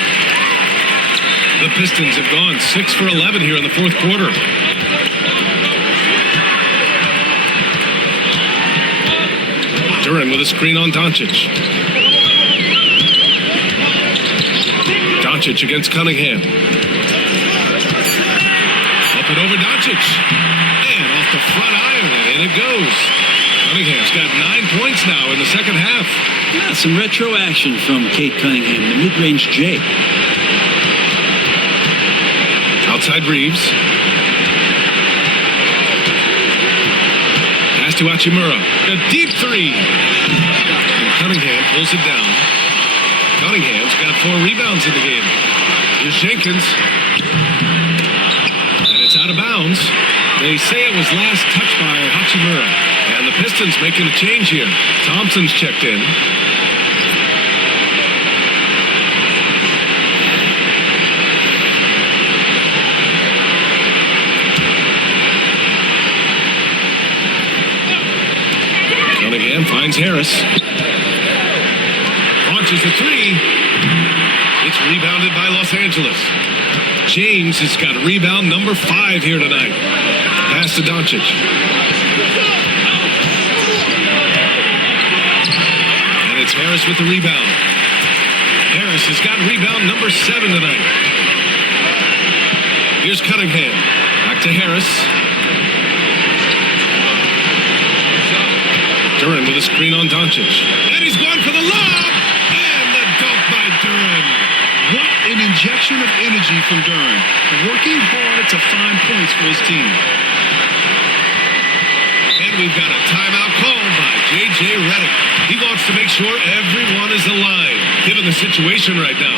The Pistons have gone 6 for 11 here in the fourth quarter. Duran with a screen on Doncic. Doncic against Cunningham. Up and over Doncic. And off the front iron, and in it goes. Cunningham's got 9 points now in the second half. Yeah, some retro action from Kate Cunningham, the mid-range J. Outside Reeves. Pass to Hachimura. A deep 3. And Cunningham pulls it down. Cunningham's got 4 rebounds in the game. Here's Jenkins. And it's out of bounds. They say it was last touched by Hachimura. And the Pistons making a change here. Thompson's checked in. Cunningham finds Harris. Launches the 3. It's rebounded by Los Angeles. James has got rebound number 5 here tonight. Pass to Doncic. And it's Harris with the rebound. Harris has got rebound number 7 tonight. Here's Cunningham. Back to Harris. Duran with a screen on Doncic. And he's going for the lob. And the dunk by Duran. What an injection of energy from Duran. Working hard to find points for his team. And we've got a timeout called by J.J. Redick. He wants to make sure everyone is alive, given the situation right now.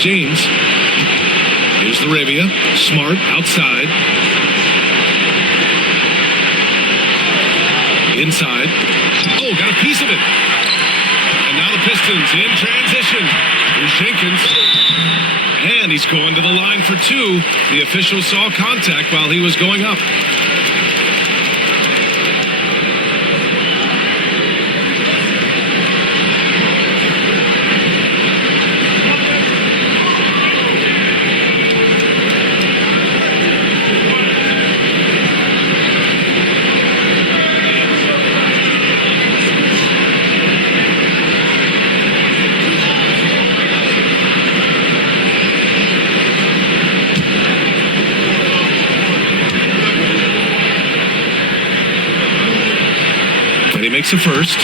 James. Here's the Arabia. Smart outside. Inside. Oh, got a piece of it. And now the Pistons in transition. Here's Jenkins. And he's going to the line for two. The official saw contact while he was going up. Makes a first.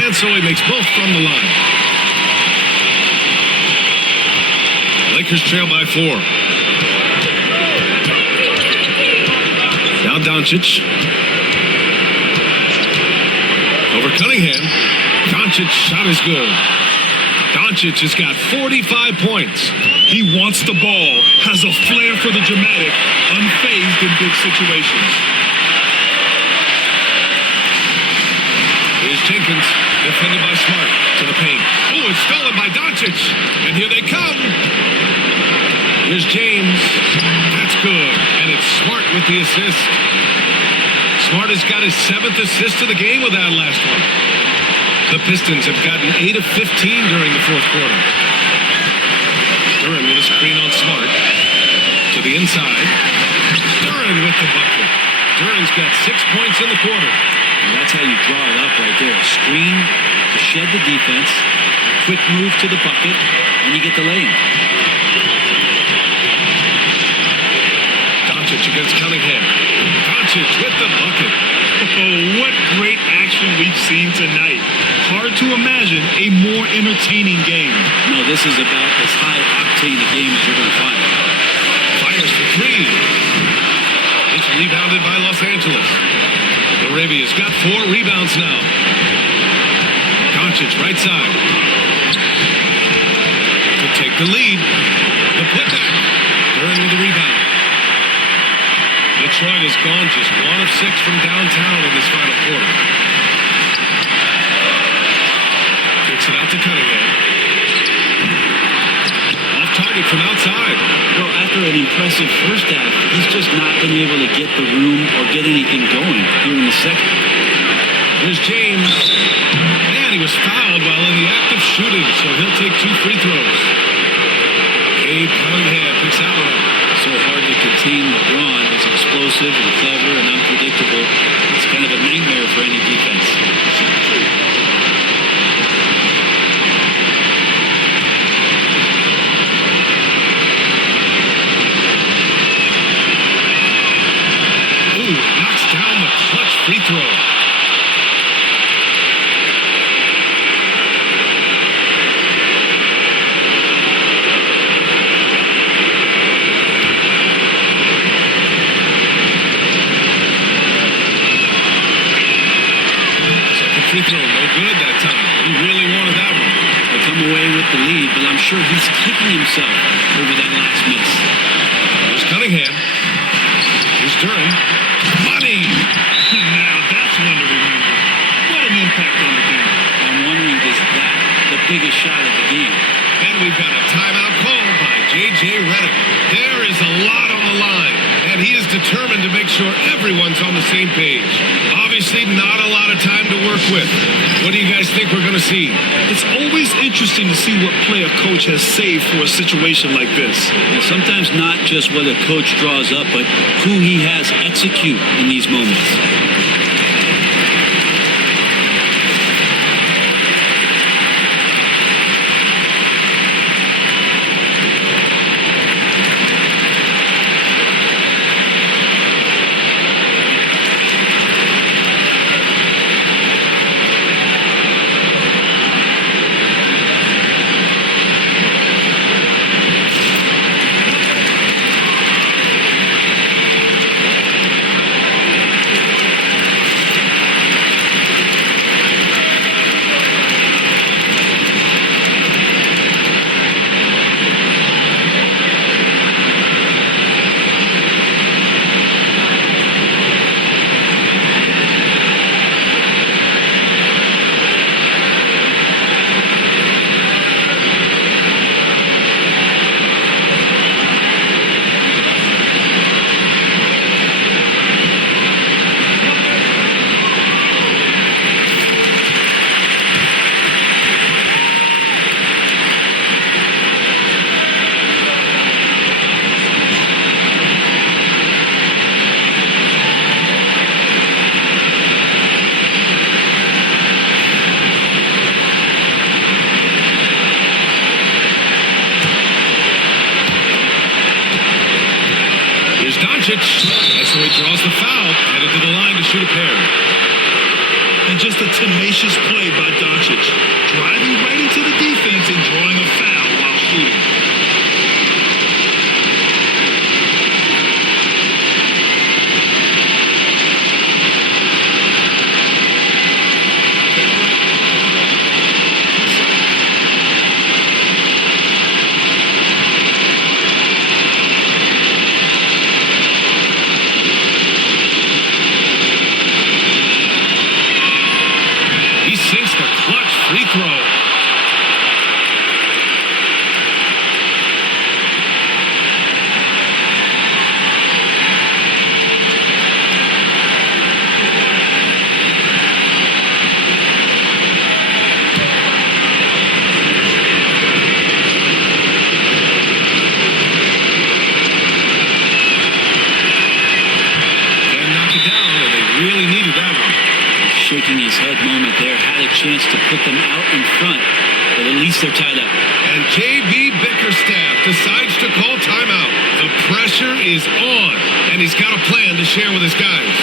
And so he makes both from the line. Lakers trail by 4. Now Doncic. Over Cunningham. Doncic shot is good. Doncic has got 45 points. He wants the ball, has a flair for the dramatic, unfazed in big situations. Here's Jenkins, defended by Smart, to the paint. Oh, it's stolen by Doncic. And here they come. Here's James. That's good. And it's Smart with the assist. Smart has got his 7th assist of the game with that last one. The Pistons have gotten 8 of 15 during the 4th quarter. Duran with a screen on Smart. To the inside. Duran with the bucket. Duran's got 6 points in the quarter. And that's how you draw it up right there. A screen to shed the defense, quick move to the bucket, and you get the lay-in. Doncic against Cunningham. Doncic with the bucket. Oh, what great action we've seen tonight. Hard to imagine a more entertaining game. No, this is about as high-octane a game as you're going to find. Fires for 3. It's rebounded by Los Angeles. Arabia's got 4 rebounds now. Doncic right side. To take the lead. The putback. Duran with the rebound. Detroit has gone just 1 of 6 from downtown in this final quarter. Kicks it out to Cunningham. Off target from outside. Well, after an impressive first half, he's just not been able to get the room or get anything going here in the second. Here's James. Man, he was fouled while in the act of shooting, so he'll take 2 free throws. Gabe Cunningham picks that one up. So hard to contain LeBron. He's explosive and clever and unpredictable. It's kind of a nightmare for any defense. Ooh, knocks down the clutch free throw. Free throw, no good that time. He really wanted that one. They come away with the lead, but I'm sure he's kicking himself over that last miss. Here's Cunningham. Here's Duran. Money! Now that's one to remember. What an impact on the game. I'm wondering, is that the biggest shot of the game? And we've got a timeout called by J.J. Redick. There is a lot on the line, and he is determined to make sure everyone's on the same page. Obviously, not a lot of time to work with. What do you guys think we're going to see? It's always interesting to see what play a coach has saved for a situation like this. And sometimes not just what a coach draws up, but who he has execute in these moments. Doncic, and so he draws the foul, headed to the line to shoot a pair. And just a tenacious play by Doncic, driving right into the defense and drawing a foul while shooting. Sinks the clutch free throw. Can't knock it down, and they really needed that one. Shaking his head moment there, had a chance to put them out in front, but at least they're tied up. And J.B. Bickerstaff decides to call timeout. The pressure is on, and he's got a plan to share with his guys.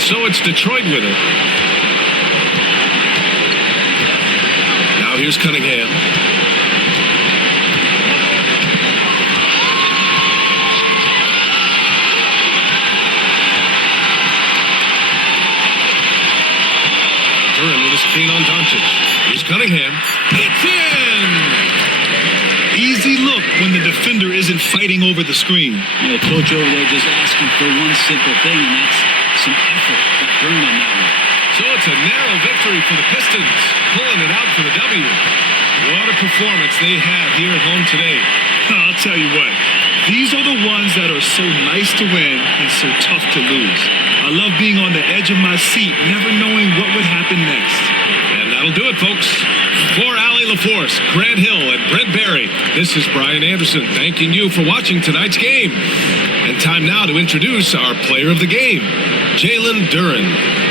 So it's Detroit with it. Now here's Cunningham. Duran with a screen on Doncic. Here's Cunningham. It's in! Easy look when the defender isn't fighting over the screen. You know, coach over there just asking for one simple thing, and that's some effort. Got burned on that one. So it's a narrow victory for the Pistons, pulling it out for the W. What a performance they have here at home today. I'll tell you what, these are the ones that are so nice to win and so tough to lose. I love being on the edge of my seat, never knowing what would happen next. And that'll do it, folks. For Allie LaForce, Grant Hill, and Brent Barry, this is Brian Anderson thanking you for watching tonight's game. And time now to introduce our player of the game, Jalen Duran.